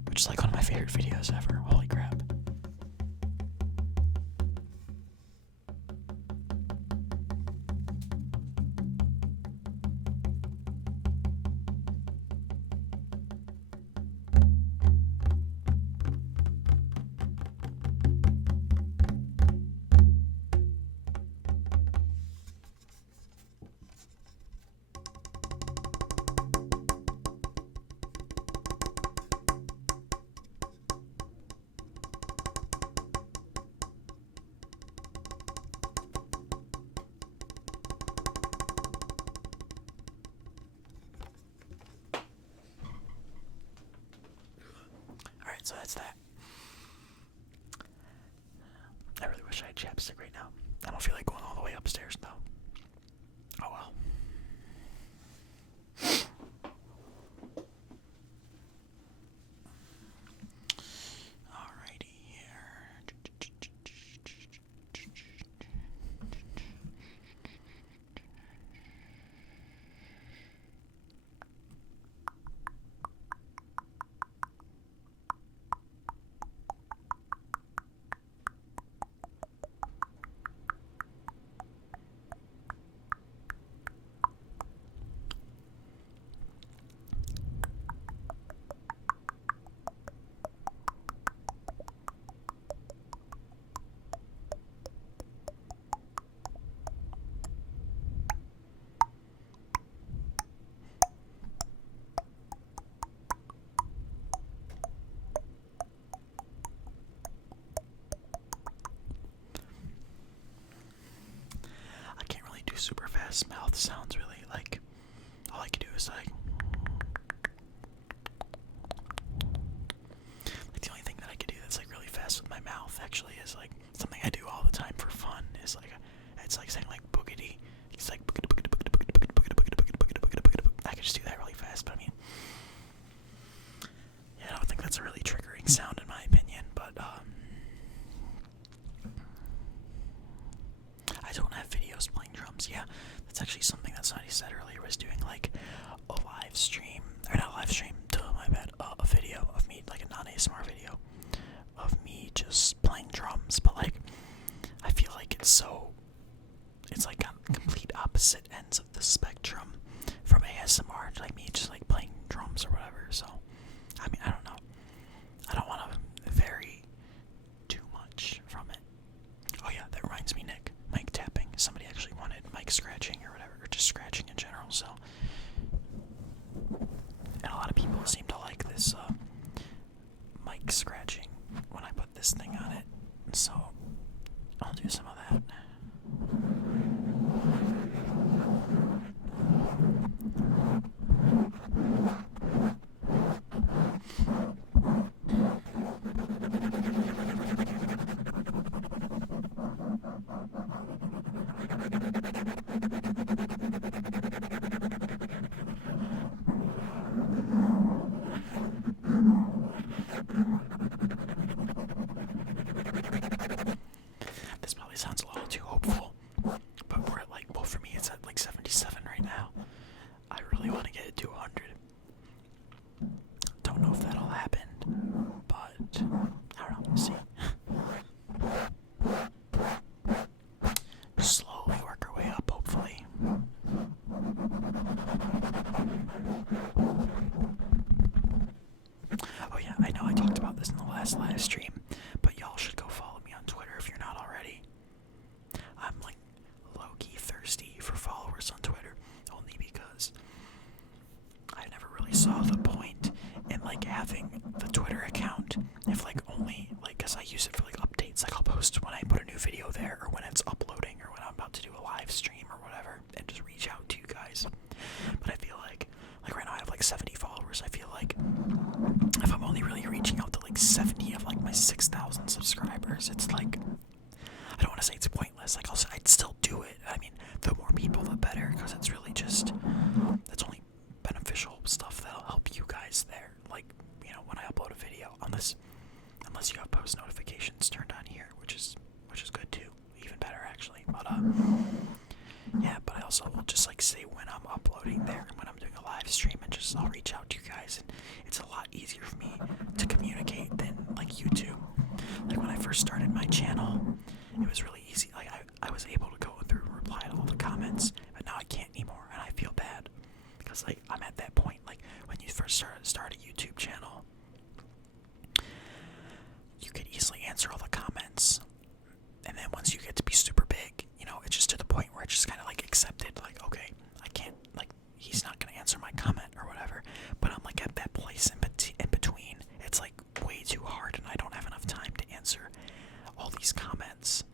which is like one of my favorite videos ever. Holy crap. Alright, so that's that. I really wish I had chapstick right now. I don't feel like going all the way upstairs though. Oh well. Alrighty here. sounds really, like, all I can do is like the only thing that I can do that's like really fast with my mouth actually is like something I do all the time for fun is like it's like saying like boogity. It's like I can just do that really fast, but I mean, yeah, I don't think that's a really triggering sound in my opinion, but I don't have videos playing drums. Yeah, that's actually something that somebody said earlier, was doing like a live stream, or not a live stream, my bad, a video of me, like a non-ASMR video of me just playing drums, but like, I feel like it's like on complete opposite ends of the spectrum from ASMR, like me just like playing drums or whatever, so, I mean, I don't know. I don't want to vary too much from it. Oh yeah, that reminds me, Nick. Mic tapping. Somebody actually wanted mic scratching or whatever, or just scratching in general, so. And a lot of people seem to like this mic scratching when I put this thing on it, so I'll do some of that. This probably sounds a little too hopeful, but we're at like, well, for me it's at like 77 right now. I really want to get it to 100. Don't know if that'll happen, but I don't know, we'll see. Slowly work our way up, hopefully. Oh yeah, I know I talked about this in the last live stream, but y'all should go follow me on Twitter if you're not already. I'm like low-key thirsty for followers on Twitter, only because I never really saw the point in like having the Twitter account if like only like, because I use it for like updates, like I'll post when I put a new video there or when it's uploading or when I'm about to do a live stream or whatever and just reach out to you guys. But I feel like right now I have like 70 followers. I feel like if I'm only really reaching out to like 70 of like my 6,000 subscribers, it's like, I don't want to say it's pointless. Like, I'd still do it. I mean, the more people, the better, because it's really just, that's only beneficial stuff that'll help you guys there. Like, you know, when I upload a video, unless you have post notifications turned on here, which is good too, even better actually. But yeah, but I also will just like say when I'm uploading there and when I'm doing a live stream, and just I'll reach out to you guys, and it's a lot easier for me to communicate than like YouTube. Like when I first started my channel, it was really easy. Like I was able to go through and reply to all the comments, but now I can't anymore, and I feel bad because like I'm at that point. Like when you first start a YouTube channel, you could easily answer all the comments, and then once you get to be super big, you know, it's just to the point where it's just kind of like accepted. Like, okay, I can't, like, he's not gonna answer my comment or whatever. But I'm like at that place in between. It's like way too hard, and I don't have enough time to answer all these comments.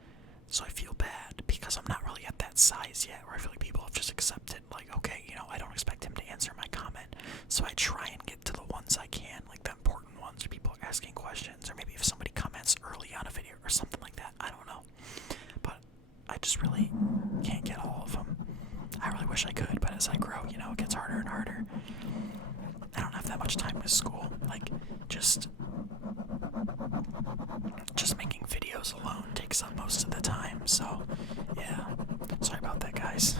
So I feel bad because I'm not really at that size yet, where I feel like people have just accepted, like, okay, you know, I don't expect him to answer my comment. So I try and get to the ones I can, like the important ones where people are asking questions, or maybe if somebody comments early on a video or something like that. I don't know. But I just really can't get all of them. I really wish I could, but as I grow, you know, it gets harder and harder. I don't have that much time with school. Like, just making videos alone takes up most of the time, so yeah. Sorry about that, guys.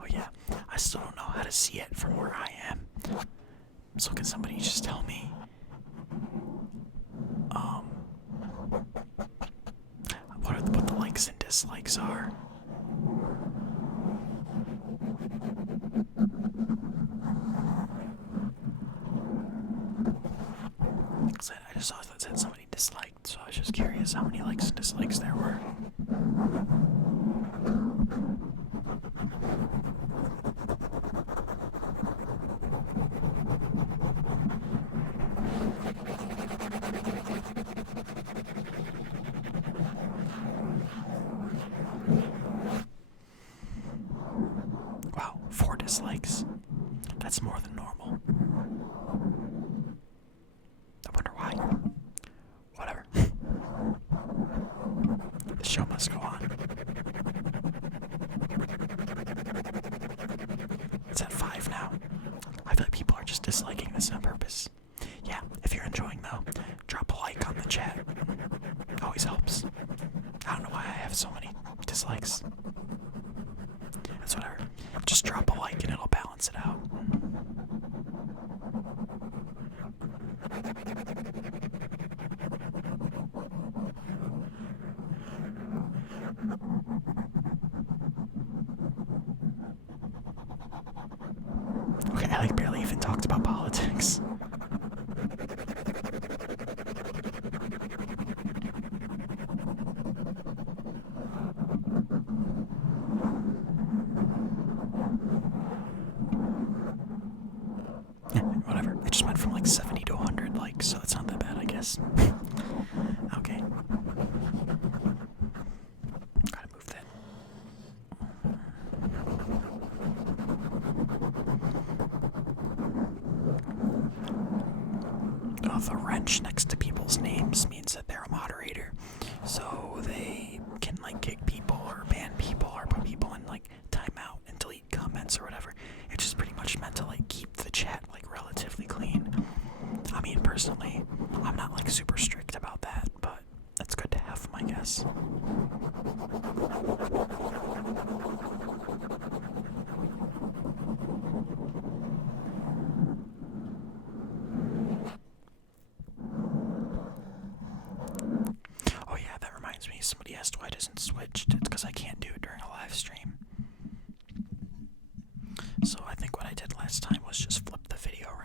Oh yeah, I still don't know how to see it from where I am. So can somebody just tell me? What the likes and dislikes are? that somebody disliked, so I was just curious how many likes and dislikes there were. Wow, 4 dislikes. That's more than normal. I wonder why. Whatever. The show must go on. It's at 5 now. I feel like people are just disliking this on purpose. Yeah, if you're enjoying though, drop a like on the chat. Always helps. I don't know why I have so many dislikes. That's whatever. Just drop a like and it'll balance it out. Okay, I like barely even talked about politics. Yeah, whatever. It just went from like 70 to 100 likes, so it's not that bad, I guess. Okay. Gotta move that. Oh, the wrench next to people's names means that they're a moderator, so they can like kick people or ban people or put people in like timeout and delete comments or whatever. It's just pretty much meant to like keep the chat like relatively clean. I mean, personally, I'm not like super strict about that, but it's good to have them, I guess. Oh yeah, that reminds me, somebody asked why it isn't switched. It's because I can't do it during a live stream. So I think what I did last time was just flip the video around.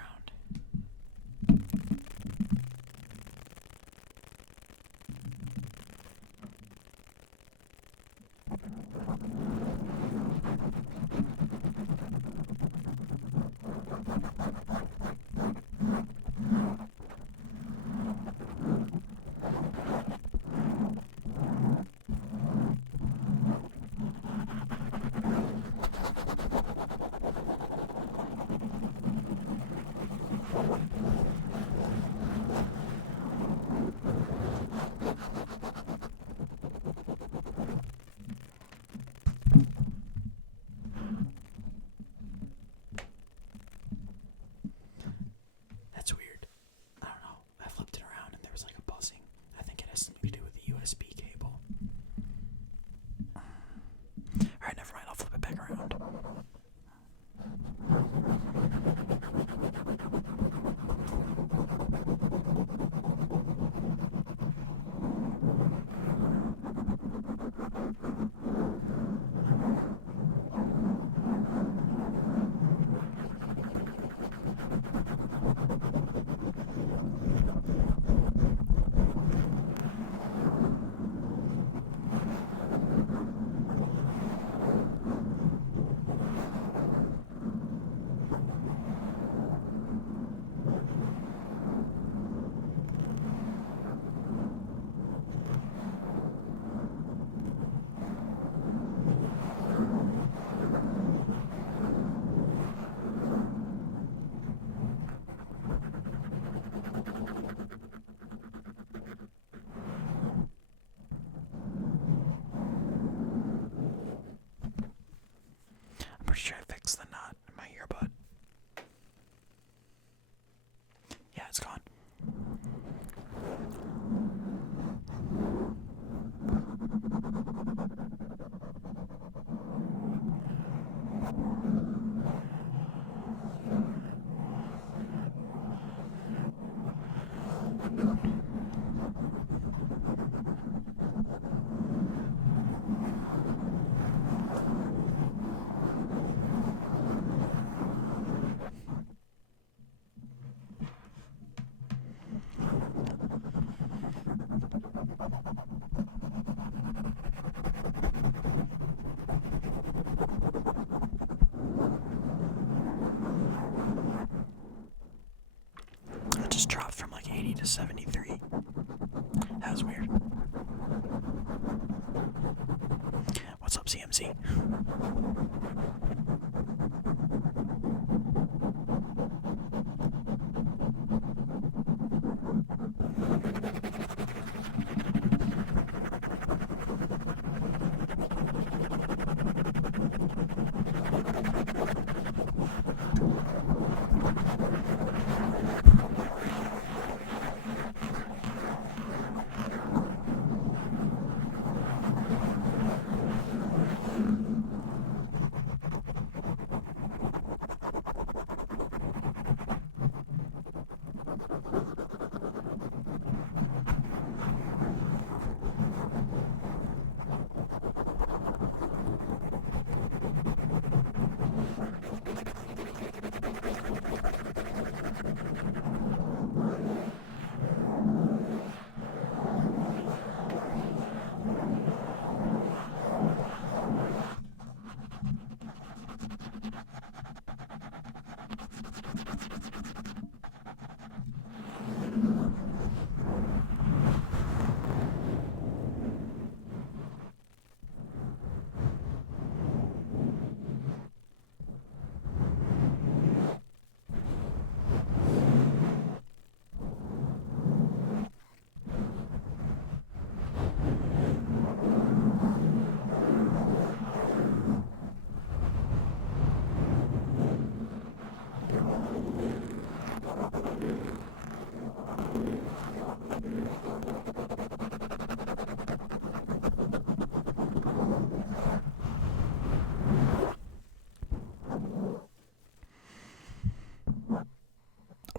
33. That was weird. What's up, CMC?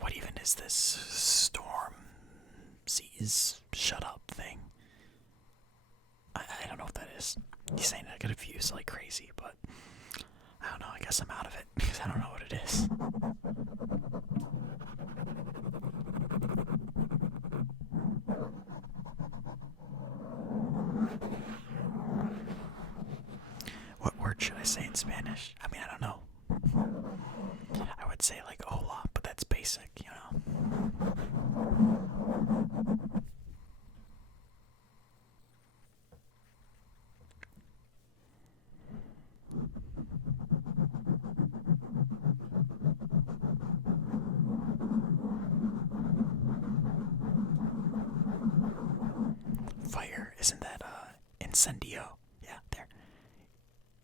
What even is this storm seas shut up thing? I don't know what that is. He's saying I got views like crazy, but I don't know. I guess I'm out of it because I don't know what it is. What word should I say in Spanish? I mean, I don't know. I would say like hola, but that's basic, you know. Fire, isn't that incendio? Yeah, there.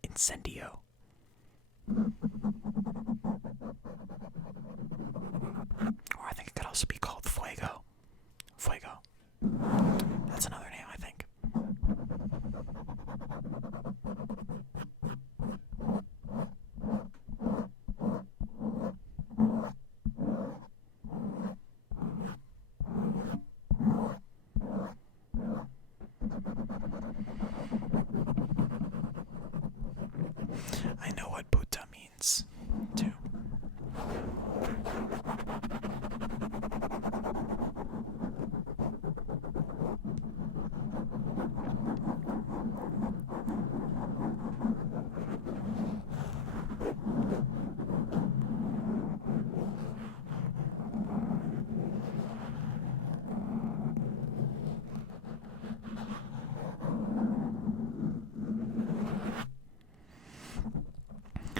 Incendio. Or I think it could also be called fuego. Fuego. That's another name, I think. I know what puta means, too.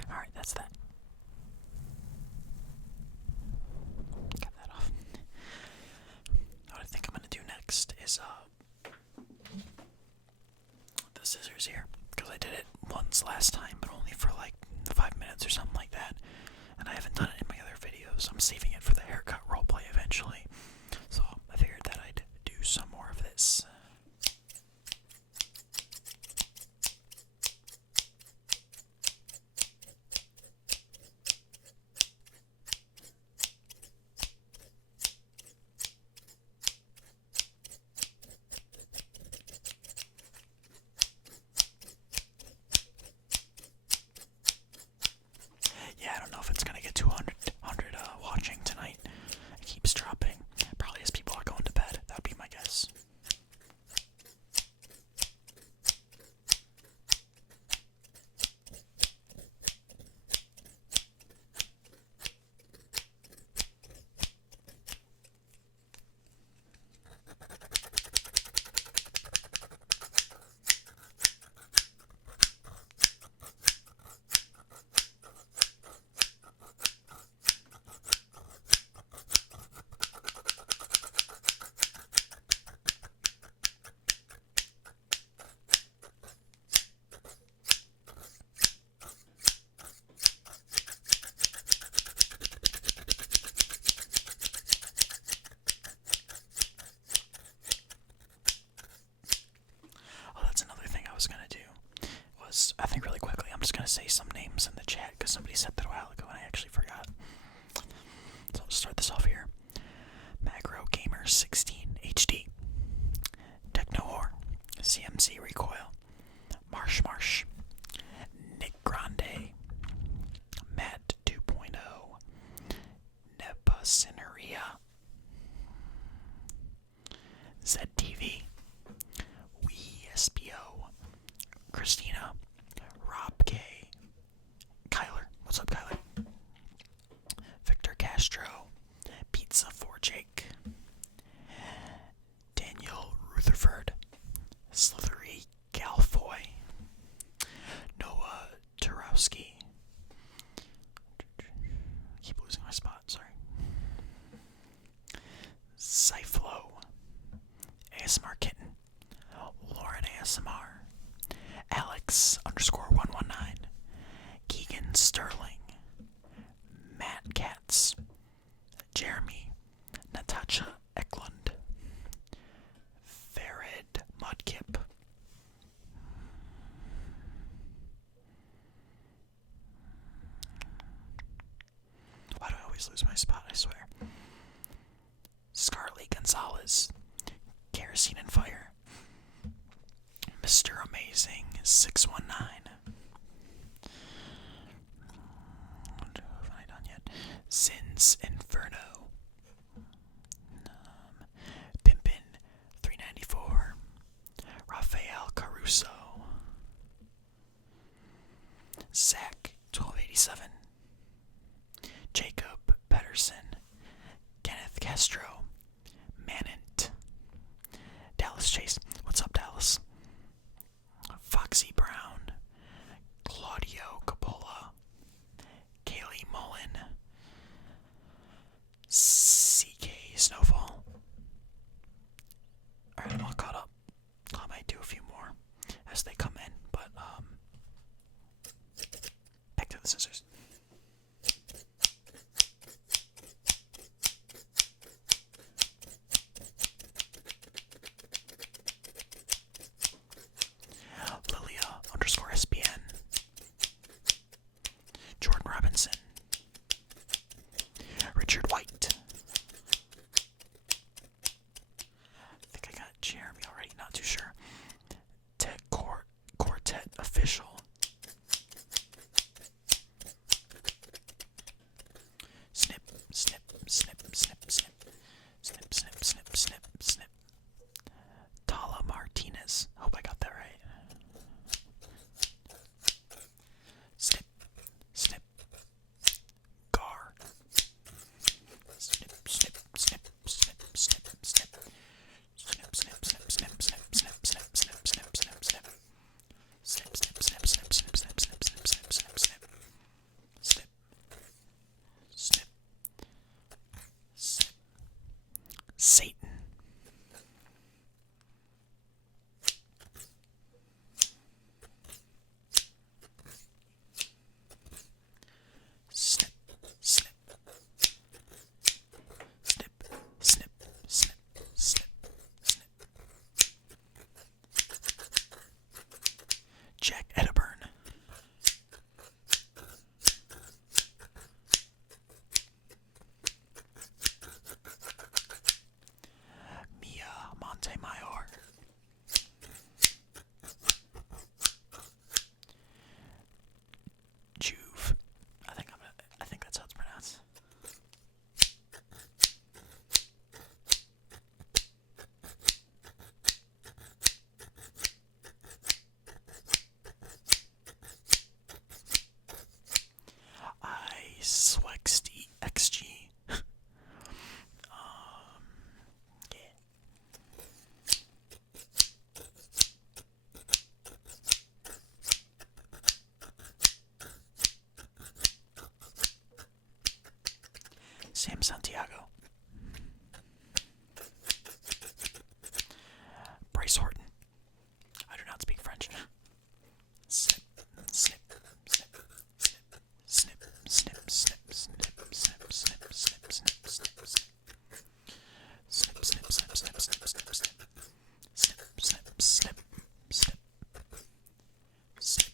Alright, that's that. Cut that off. What I think I'm gonna do next is the scissors here, because I did it once last time, but only for like 5 minutes or something like that, and I haven't done it in my other videos. I'm saving it for the haircut roleplay eventually, so I figured that I'd do some more of this. Yeah, I don't know if it's gonna get to 100 watching tonight. It keeps dropping. was gonna say some names in the chat because somebody said that a while ago and I actually forgot. So I'll start this off here. Macro Gamer 16 HD, Technohor, CMC Recoil, Marsh, Nick Grande, Matt 2.0, Nepa Cineria, ZTV, Wee SBO, Christina, Rob K, Kyler, what's up Kyler? Victor Castro, Pizza for Jake, Daniel Rutherford, Slithery Galfoy, Noah Turowski. Keep losing my spot, sorry. Cyflo, ASMR Kitten, Lauren ASMR, Alex _119, Keegan Sterling, Matt Katz, Jeremy, Natasha Eklund, Farid Mudkip, why do I always lose my spot, I swear? Scarlett Gonzalez, Kerosene and Fire, Mr. Amazing 619. What have I done yet? Sins Inferno, Pimpin 394, Rafael Caruso, Zach 1287, Jacob Pedersen, Kenneth Castro, Manant, Dallas Chase, what's up Dallas? Foxy Brown, Claudio Capola, Kaylee Mullen, CK Snowfall. Alright, I'm all caught up. I might do a few more as they come in, but back to the scissors. Lilia _SBN, Jordan Robinson, Richard White. I think I got Jeremy already, not too sure. Ted Quartet Official. Snip, snip, snip, snip, snip. Snip, snip, snip, snip, snip. Tala Martinez. Hope I got that right. Snip, snip. Gar. Snip, snip, snip, snip, snip, snip. Snip, snip, snip, snip, snip, snip, snip, snip, snip, snip, snip. Snip, snip, snip, snip, snip, snip, snip, snip, snip, snip, snip. Snip. Snip. Snip. Satan. Snip, snip. Snip, snip, snip, snip, snip. Jack Edinburgh. Mia Montemayor. Juve. I think that's how it's pronounced. I Swexty XG. Yeah. Sam Santiago. Bryce Horton. I do not speak French. Snip, snip, snip, snip, snip, snip, snip, snip, snip, snip, snip, snip, snip, snip. Snip, snip, snip, snip, snip, snip, snip. Snip, snip, snip, snip. Snip.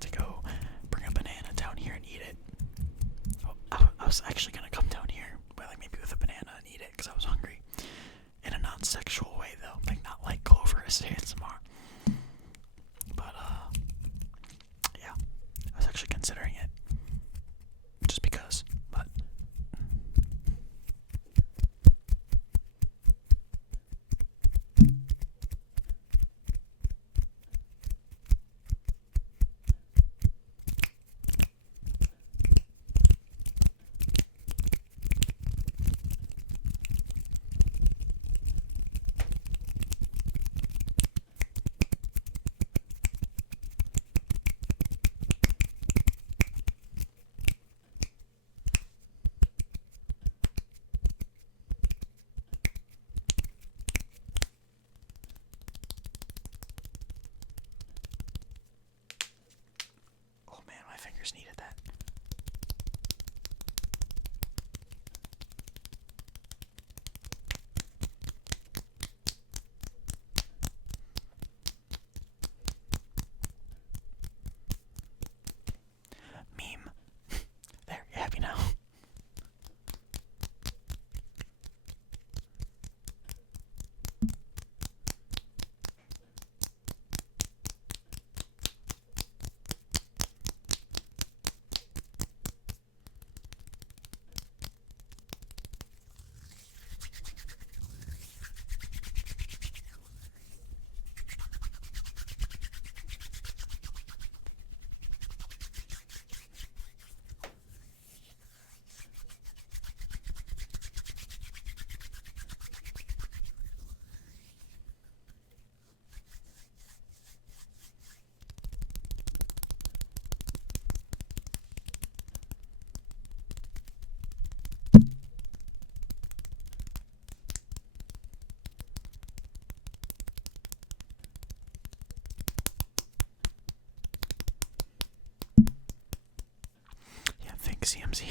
CMZ.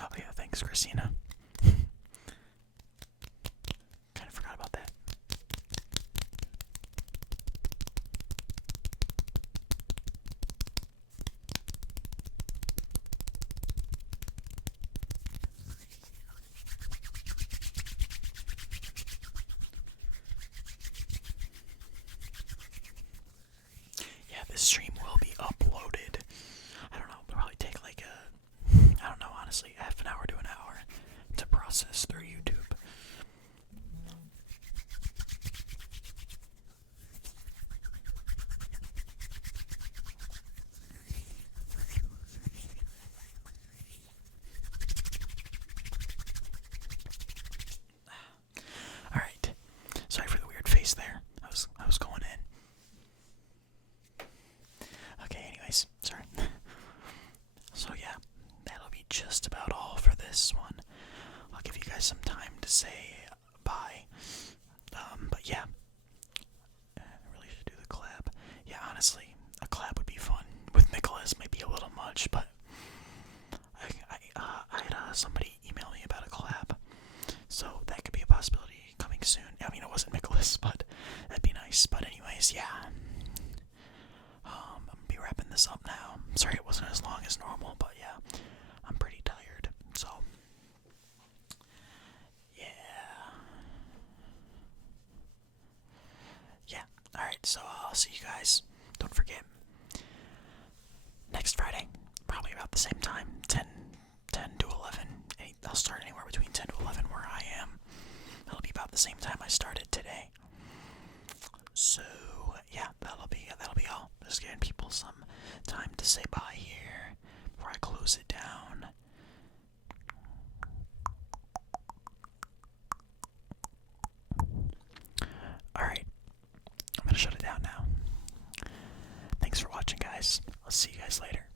Oh yeah, thanks, Christina. Kind of forgot about that. Yeah, this stream will be uploaded. I don't know, it'll probably take like I don't know, honestly, half an hour to an hour to process through YouTube. Alright. Sorry for the weird face there. I was going in. Okay, anyways, sorry. So yeah, that'll be just about all for this one. I'll give you guys some time to say bye. But yeah, I really should do the collab. Yeah, honestly, a collab would be fun. With Nicholas, might be a little much, but I had somebody email me about a collab, so that could be a possibility coming soon. I mean, it wasn't Nicholas, but that'd be nice. But anyways, yeah. I'm gonna be wrapping this up now. Sorry it wasn't as long as normal, but yeah, I'm pretty tired. So, yeah. Yeah, alright, so I'll see you guys. Don't forget, next Friday, probably about the same time, 10 to 11. I'll start anywhere between 10 to 11 where I am. It'll be about the same time I started today. So, yeah, that'll be all. Just giving people some time to say bye here before I close it down. Alright, I'm gonna shut it down now. Thanks for watching, guys. I'll see you guys later.